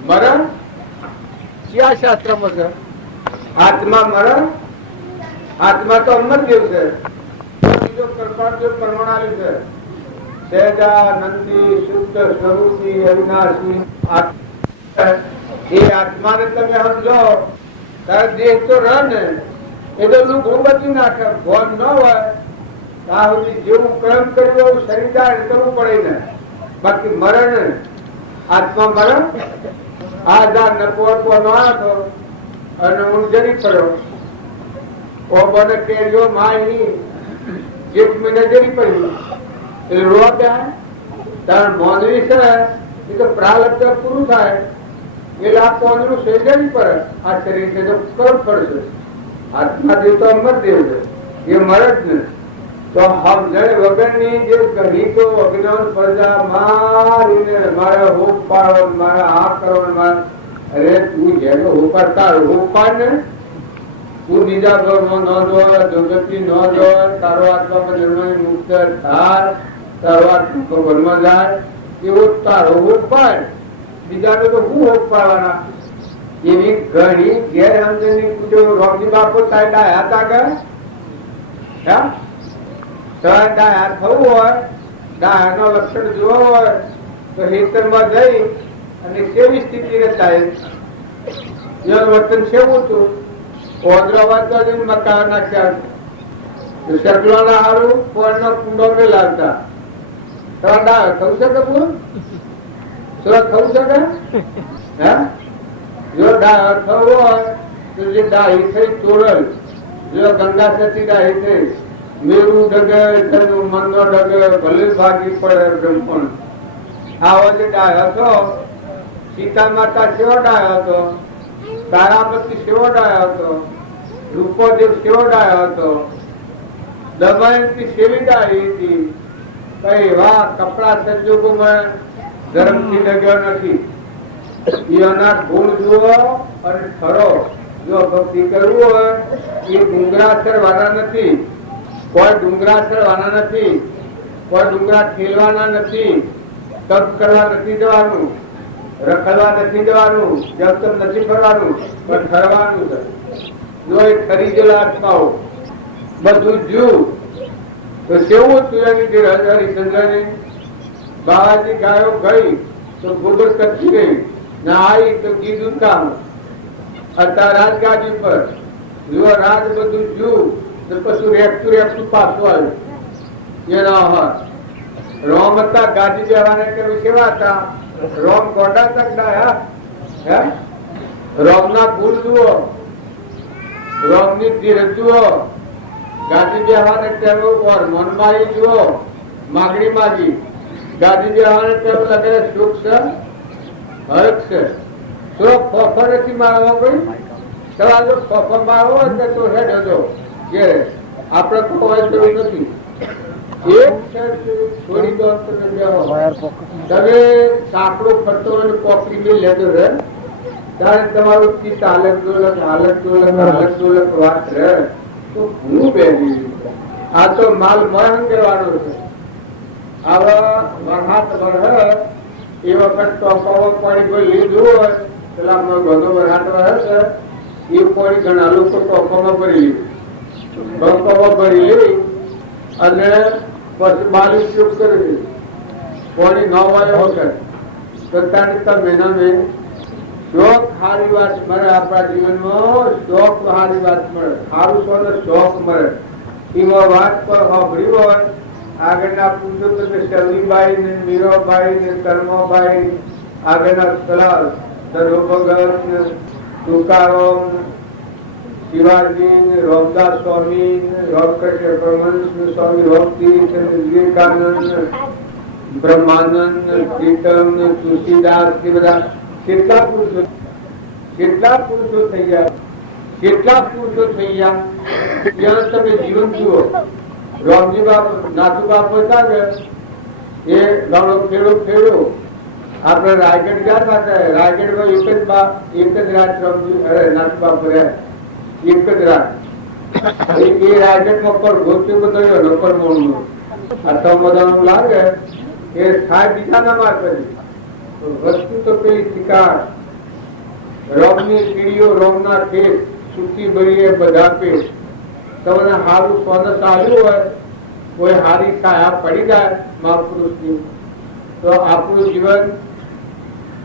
મરે કયા શાસ્ત્રમાં છે? આત્મા મરે. આત્મા તો અમરદેવ છે. બીજો કૃપાદેવ પરમાણાલી છે. સહેજાનંદી શુદ્ધ સ્વરૂપી અવિનાશી એ આત્માને તમે સમજો તારે દેહ તો રહ ને એ તો લુગડું બચી નાખે. ભોન ન હોય ત્યાં સુધી જેવું કર્મ કર્યું એવું શરીર કરવું પડે ને. બાકી મરણ આત્મા મરણ આ જાર ને પોટવો ન આપો અને હું જરી પડ્યો ઓ બને કેરીઓ માય એક મહિને જરી પડ્યું એટલે રોવા ત્યાં તાર મોનવી છે એ તો પ્રાલબ્ધ પૂરું થાય એટલે આ પોંદરું સેજરી પડે. આ શરીર ને જો કરમ પડશે. આત્મા દેવ તો અમર દેવ છે, એ મરે જ ને. તો સમજણ વગરની જે ઘણી તો અજ્ઞાન પ્રજા મારીને મારે હોપ પાડો, મારે આ કરો, અરે તું જેનો હોપ પાડતા હોપ પાડ ને તું બીજા ભાવમાં ન જોય, જગતથી ન જોય, તારો આત્મા જન્મ મુક્ત થાય, તારો આત્મા ભગવાનમાં જાય, એવો તારો હોપ પાડ. બીજાને તો શું હોપ પાડવાના? એવી ઘણી ગેરસમજણની પૂછો. રોમજી બાપુ તારે ડાયા હતા કે તારે ડાયા થવું હોય, ડાયાનો લક્ષણ જોવો હોય તો હેતરમાં જઈ અને કેવી સ્થિતિ રચાય, એનું વર્તન કેવું હતું? ઓદરાવાદ મકાન નાખ્યા, શકલો ના હારું ફોનનો કુંડો લાવતા. તારા ડાયા થવું શકે? પૂરું થવું શકે? હે જો ડાયો થવો હોય તો જે ડાહી થઈ ચોરલ, જો ગંગા સતી ડાહી થઈ, મેરુ ડગે, મનનો ડગે, ભલે ભાગી પડે બ્રહ્મણ. આવો જે ડાયો હતો, સીતા માતા કેવો ડાયો હતો, તારાપતિ કેવો ડાયો હતો, રૂપોદેવ કેવો ડાયો હતો, દમયંતી કેવી ડાહી હતી. કઈ એવા કપડા સંજોગોમાં ધર્મથી ડગ્યો નથી. એના ગુણ જુઓ અને ખરો. જો ભક્તિ કરવું હોય એ ડુંગરાસર વાળા નથી, કોઈ ડુંગરાસર વાળા નથી, કોઈ ડુંગરા ઠેલવાના નથી, તપ કરવા નથી જવાનું, રખડવા નથી જવાનું, જપ નથી કરવાનું, પણ ઠરવાનું છે. જો એ ઠરી ગયેલા આત્માઓ બધું જ્યું તો કેવું હતું? હરિચંદ્રની બાવાજી ગાયો ગઈ તો ગોબર કચ્છી ગઈ, ના આવી તો કીધું કામ. અત્યારે રાજગાદી પર જો રાજ બધું જ્યું તો પછી રેખતું પાછું આવ્યું. એના રોમ હતા ગાદી જવાને કર્યું કેવા હતા? રોમ ગોડા તક ડાયા. હે રોમ ના ગુણ જુઓ, રોમ ની ધીરજ જુઓ, ગાદી બેહવાને ટેવ મનમાં જુઓ, માગણી માગી. ગાદી બેહવાને ટેવ લગે સુખ છે, હર્ષ છે. તો ફફર નથી મારવો કોઈ. તમારે જો ફફર મારવો હોય તો હેડ હતો કે આપણે કોઈ નથી. એક થોડી દોર તમે સાંકડો ફરતો હોય કોપરી બી લેતો રહે, ત્યારે તમારું ચિત્ત હાલત ડોલક વાત રહે તો ઘણું બેસી. આ તો માલ મરણ કરવાનો છે. આવા વરસાદ વરહ એ વખત ટોપાઓ પાણી કોઈ લીધું હોય, પેલા બધો વરસાદ વરહ છે એ પાણી ઘણા લોકો ટોપામાં ભરી લીધું, ટોપામાં ભરી લઈ અને પછી બાલી ઉપયોગ કરે છે. પાણી ન વાયો વખત તો મહિના મેં શોખ સારી વાત મળે. આપણા જીવનમાં શોખ સારી વાત મળે, સારું સોને શોખ મળે. એમાં વાત પર સાંભળ્યું હોય આગળના પૂછો તો શરણીબાઈ ને મીરાબાઈ ને કર્માબાઈ, આગળના કલા સર્વ ભગત ને તુકારામ, શિવાજી ને રામદાસ સ્વામી ને રામકૃષ્ણ પરમહંસ સ્વામી, રોમતીર્થ ને વિવેકાનંદ, બ્રહ્માનંદ, પ્રીતમ ને તુલસીદાસ, એ બધા કેટલા પુરુષો થઈ ગયા, કેટલા પુરુષો થઈ ગયા. ત્યાં તમે જીવન જુઓ. રામજી બાપુ નાથુ બાપુ હતા કે એ ગાળો ફેરો આપણે રાયગઢ ગયા હતા. રાયગઢમાં એક જ રાત નાથુ બાપુ રહ્યા, એક જ રાત. એ રાયગઢમાં પર ગોત્યું બતાવ્યો પર મોડનું. આ તો બધા લાગે એ થાય બીજાના માં કરી વસ્તુ તો પેલી શિકાર. રોમની કીડીઓ રોમના ખેત સુખી ભરીએ બધા પેટ. તમને સારું સોને ચાલ્યું હોય, કોઈ હારી છાયા પડી જાય મહાપુરુષની, તો આપણું જીવન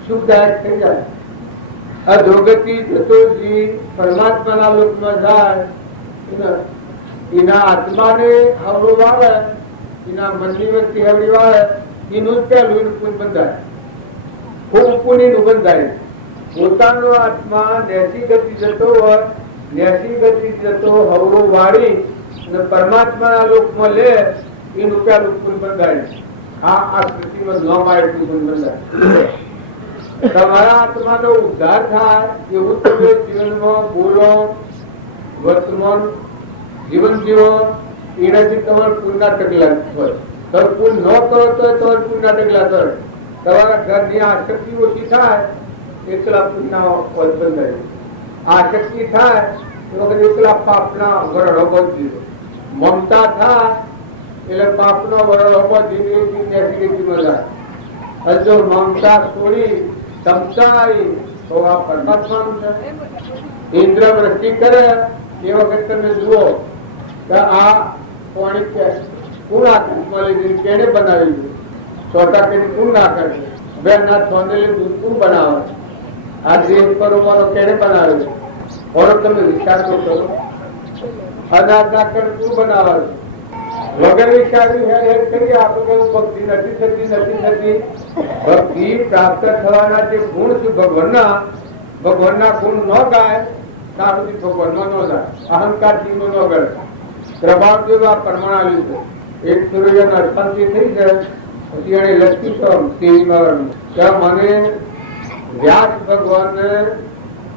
સુખદાયક થઈ જાય. અધોગતિ જતો જીવ પરમાત્માના લોકમાં જાય, એના આત્માને હવડો વાળે, એના મનની વચ્ચે હવડી વાળે, એનું જ પહેલું પુન બંધાય, ખૂબ પુણ્યનું બંધાય. પોતાનો આત્મા નેસી ગતિ જતો હોય, નેસી ગતિ જતો હવડો વાળી અને પરમાત્માના લોકમાં લે, એનું પહેલું પુન બંધાય. આ સૃષ્ટિમાં ન મારે પુન બંધાય. તમારા આત્માનો ઉદ્ધાર થાય એવું તમે જીવનમાં બોલો, વર્તમાન જીવન જીવો, એનાથી તમારે પુણ્યના ટકલા હોય. તમે પુણ્ય ન કરો તો તમારે પુણ્યના ટકલા થાય. તમારા ઘરની આસક્તિ ઓછી થાય એટલા પુણ્ય બંધાય. આસક્તિ થાય એ વખતે એકલા પાપના વરડો બધી દીધો. મમતા થા એટલે પાપનો વરડો બધી દીધી જાય. જો મમતા છોડી ક્ષમતા આવી તો આ પરમાત્માનું છે. ઇન્દ્ર વૃષ્ટિ કરે એ વખત તમે જુઓ કે આ પાણી કોણ આત્મા લીધી કેને બનાવી છે? છોટા કે કોણ ના કરે? બે ના છોંદેલી દૂધ કોણ બનાવે? આ દેહ પરોપરો કેને બનાવે છે? ઓર તમે વિચાર તો કરો. અનાજ ના કણ કોણ બનાવે છે? વગર વિચાર્યું હેર કરી આપણે ભક્તિ નથી થતી. ભક્તિ પ્રાપ્ત થવાના જે ગુણ છે ભગવાનના ગુણ ન ગાય ત્યાં સુધી ભગવાનમાં ન જાય. અહંકાર જીવો ન ગળે. પ્રભાવ જેવું આ પ્રમાણ આવ્યું છે. એક સૂર્ય અશાંતિ થઈ જાય પછી એને લખ્યું છે મને વ્યાસ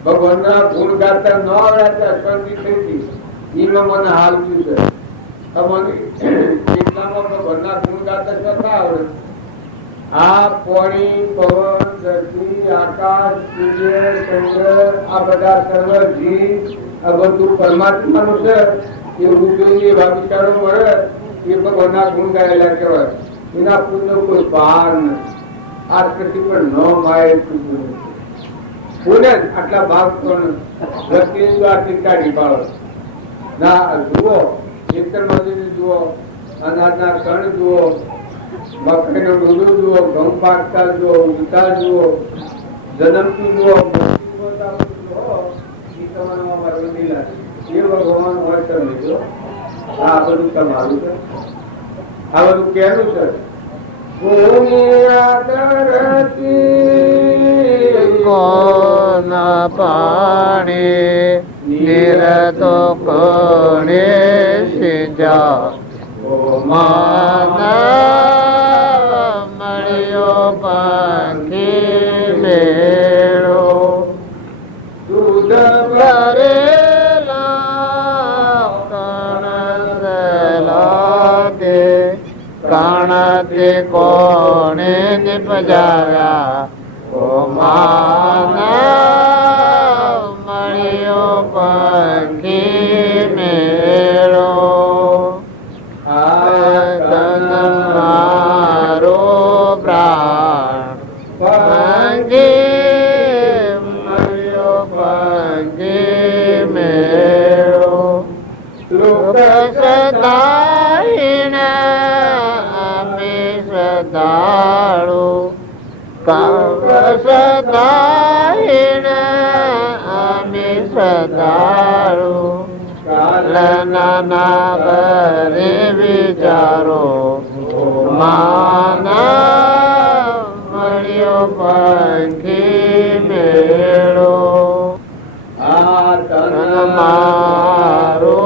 ભગવાનના ગુણ ગાતા ન આવ્યા અશાંતિ થઈ હતી. એમાં મને હાલ થયું છે. ભગવાનના ગુણ ગાતા શોધા આવડે. આ પાણી, પવન, ધરતી, આકાશ, સૂર્ય, ચંદ્ર આ બધા સર્વ જીવ આ બધું પરમાત્માનું છે. એ રૂપિયો એવા વિચારો મળે એ ભગવાનના ગુણ ગાયેલા કહેવાય. એના પુણ્ય કોઈ બહાર નથી. આ કૃતિ પણ ન માય પુણ્ય આટલા ભાગ પણ વ્યક્તિ આ ટીકા ઢીપાડો ના જુઓ. ખેતર મજૂરી જુઓ, અનાજના કણ જુઓ, મકાઈનો ડોડો જુઓ, ઘઉં પાકતા જુઓ, ઉગતા જુઓ, જન્મતું જુઓ, એ ભગવાન હોય તમે જો. આ બધું તમારું છે. આ બધું કેનું છે? કોન પાણી નિરતો કોણે સિજા મળ્યો પાંખી મેળો દૂધ કણતે કોણે નિપજાવ્યા ઓ માના મળ્યો પંખી મેળો મારો પ્રાણ પંખી મળ્યો પંખી મેળો લોક સદાળો સદાહીન અમે સદાળો કાલના બરે વિચારો માના મળ્યો પંખી મેળો આ તન મારો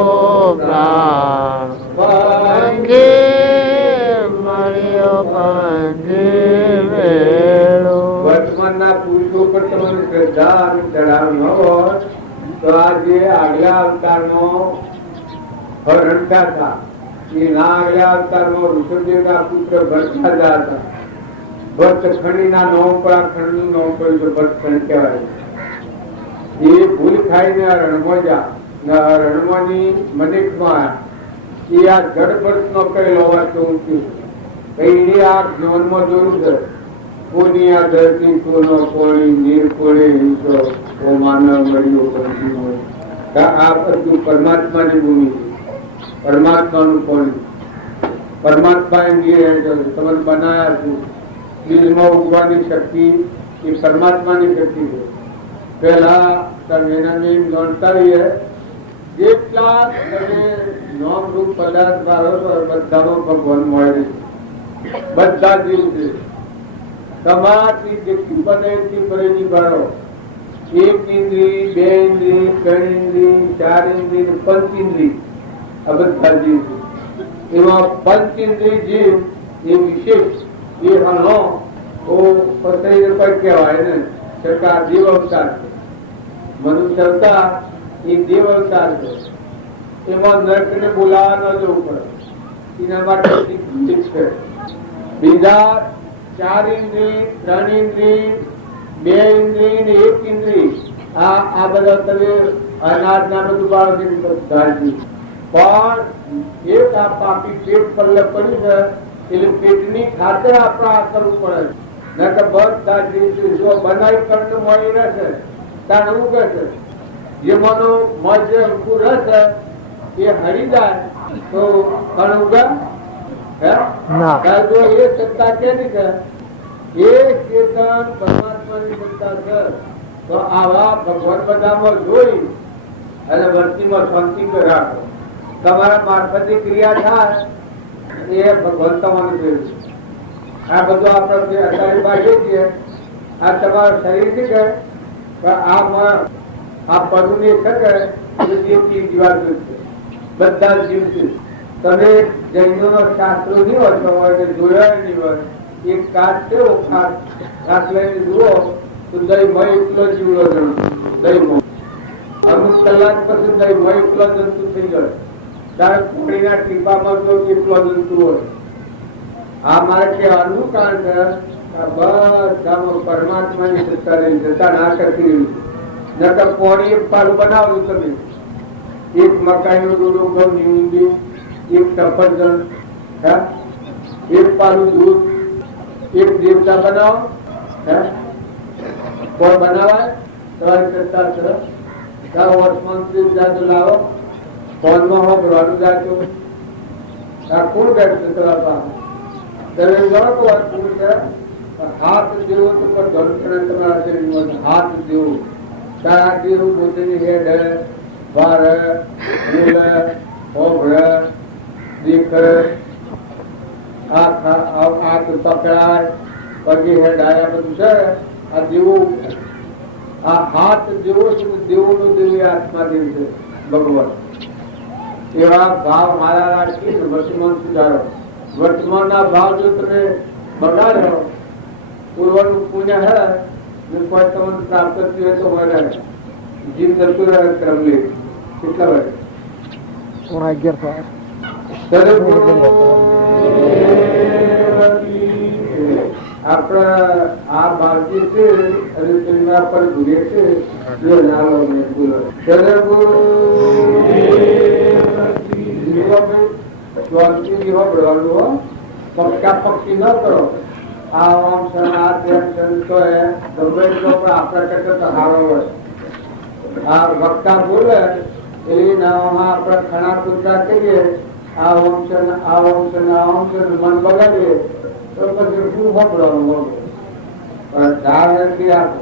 પ્રાણ પંખી વર્તમાનના પુરુષો પર તમારી શ્રદ્ધા અને ચઢાવ ન હોય તો આ જે આગલા અવતારનો હરણતા હતા એ ના આગલા અવતારમાં ઋષભદેવના પુત્ર ભરતરાજા હતા. ભરતખંડીના નોપડા ખંડનું નામ પડ્યું તો ભરતખંડ કહેવાય. એ ભૂલ ખાઈને રણમાં જા રણમાંની મનિકમાં એ આ જડ ભરતનો કહેલો હોવાથી ઊંચ્યું કઈ આ જીવનમાં જોયું છે. કોની આ ધરતી કોનો કોળી નીર કોળે હિંસો ઓ માનવ મળ્યો પંછી. આ બધું પરમાત્માની ભૂમિ છે. પરમાત્માનું કોળી પરમાત્મા એમ તમે બનાયા છે. બીજમાં ઉગવાની શક્તિ એ પરમાત્માની શક્તિ છે. પેલા તમે એના જાણતા રહીએ જેટલા તમે નામ રૂપ પદાર્થ વાળો છો બધામાં ભગવાન મળે છે. બધા જીવ છે. તમારી જેટલી બને એટલી પરેજી ભરો. એક ઇન્દ્રી, બે ઇન્દ્રી, ત્રણ ઇન્દ્રી, ચાર ઇન્દ્રી, પંચ ઇન્દ્રી આ બધા જીવ છે. એમાં પંચ ઇન્દ્રી જીવ એ વિશેષ એ હનો તો પતઈ પર કહેવાય ને સરકાર દેવ અવતાર છે. મનુષ્ય અવતાર એ દેવ અવતાર છે. એમાં નર્કને બોલાવવા ન જવું પડે. એના માટે છે બીજા ચાર ઇન્દ્રી, ત્રણ ઇન્દ્રી, બે ઇન્દ્રી ને એક ઇન્દ્રી આ બધા તમે અનાજના બધું બાળક બધા જ. પણ એક આ પાપી પેટ પલ્લે પડી છે એટલે પેટની ખાતર આપણે આ કરવું પડે. નકર બધા જ જો બનાવી કરતું મળી રહેશે ત્યારે એવું કહેશે જેમાંનો મજ અંકુર રહેશે એ હરી જાય તો કણ ઉગા જો એ સત્તા કેની છે એ ચેતન પરમાત્માની સત્તા છે. તો આવા ભગવાન બધામાં જોઈ અને વર્તીમાં શાંતિ રાખો. તમારા મારફતે ક્રિયા થાય એ ભગવાન તમારું જોયું. આ બધું આપણે અત્યારે બાજુ છીએ. આ તમારું શરીર છે કે આ પદું ની શકે જીવાત છે બધા જ જીવ છે. તમે જૈનો નો શાસ્ત્રો નહીં વાંચો હોય જોયા નહીં હોય એક કાચ છે કાચ લઈને જુઓ તો દહીંમય એકલો જીવડો જણો દહીંમય અમુક કલાક પછી દહીંમય એકલો જંતુ થઈ ગયો ત્યારે કોળીના ટીપામાં જો એકલો જંતુ હોય. આ મારે કહેવાનું કારણ છે બધામાં પરમાત્માની સત્તા રહી જતા ના શકી રહ્યું છે. નકર પોણી એક પાલું બનાવ્યું તમે એક મકાઈનો ડોડો ઘઉં ઊંધી એક સફરજન એક પાલું દૂધ એક દેવતા બનાવો કોઈ બનાવાય તમારી સત્તા સરસ. તારો વર્ષમાં જાદુ લાવો ફોનમાં હો ભરવાનું જાતો આ કોણ બેઠું તમારા પાસે તમે ગણો તો વાત પૂરું છે. હાથ દેવો તો પણ ધન તમારા શરીરમાં હાથ દેવો તારા દેવું પોતાની હેડ વાર મૂલ હોભળ દીખ આંખ પકડાય પગે હેડ આયા બધું છે. આ દેવું આ હાથ દેવો છે દેવો નો દેવી આત્મા દેવ છે ભગવાન. એવા ભાવ મારા રાખી વર્તમાન સુધારો. વર્તમાન ના ભાવ જો તમે બગાડો પૂર્વનું પુણ્ય હે કોઈ તમને પ્રાપ્ત થયું તો મળે જીવ જતું રહે ક્રમ લે કેટલા વાગે 11 આપણા આ ભારતીય છે અને તેમના પર ભૂલે છે જો નાલો ને બોલો પક્ષા પક્ષી ન કરો. આ વંશ આ સંતો આપણા કરતા સારો હોય. આ વક્તા બોલે એ નામમાં આપણે ખણા કુતરા કહીએ આ વંશ મન બગાડીએ તો પછી શું વાપરવાનું પણ ધાર નથી આપો.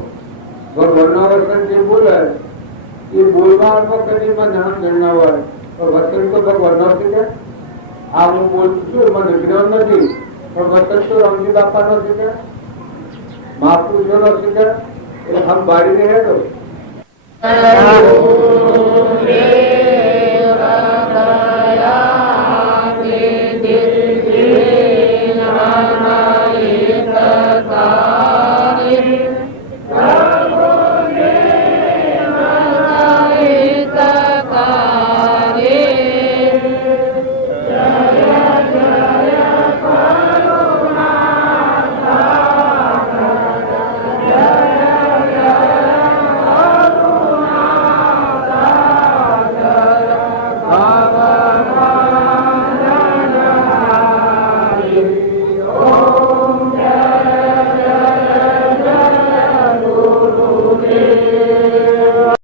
ભગવાનનો વચન જે બોલે એ બોલવામાં કદી નામ જણના હોય તો વચન તો ભગવાન ન શીખે. આ હું બોલું છું મને જ્ઞાન નથી પણ વચન તો રમજી બાપા નો શીખે મહાપુરુષો નો શીખે એટલે હમ બાળી રહે તો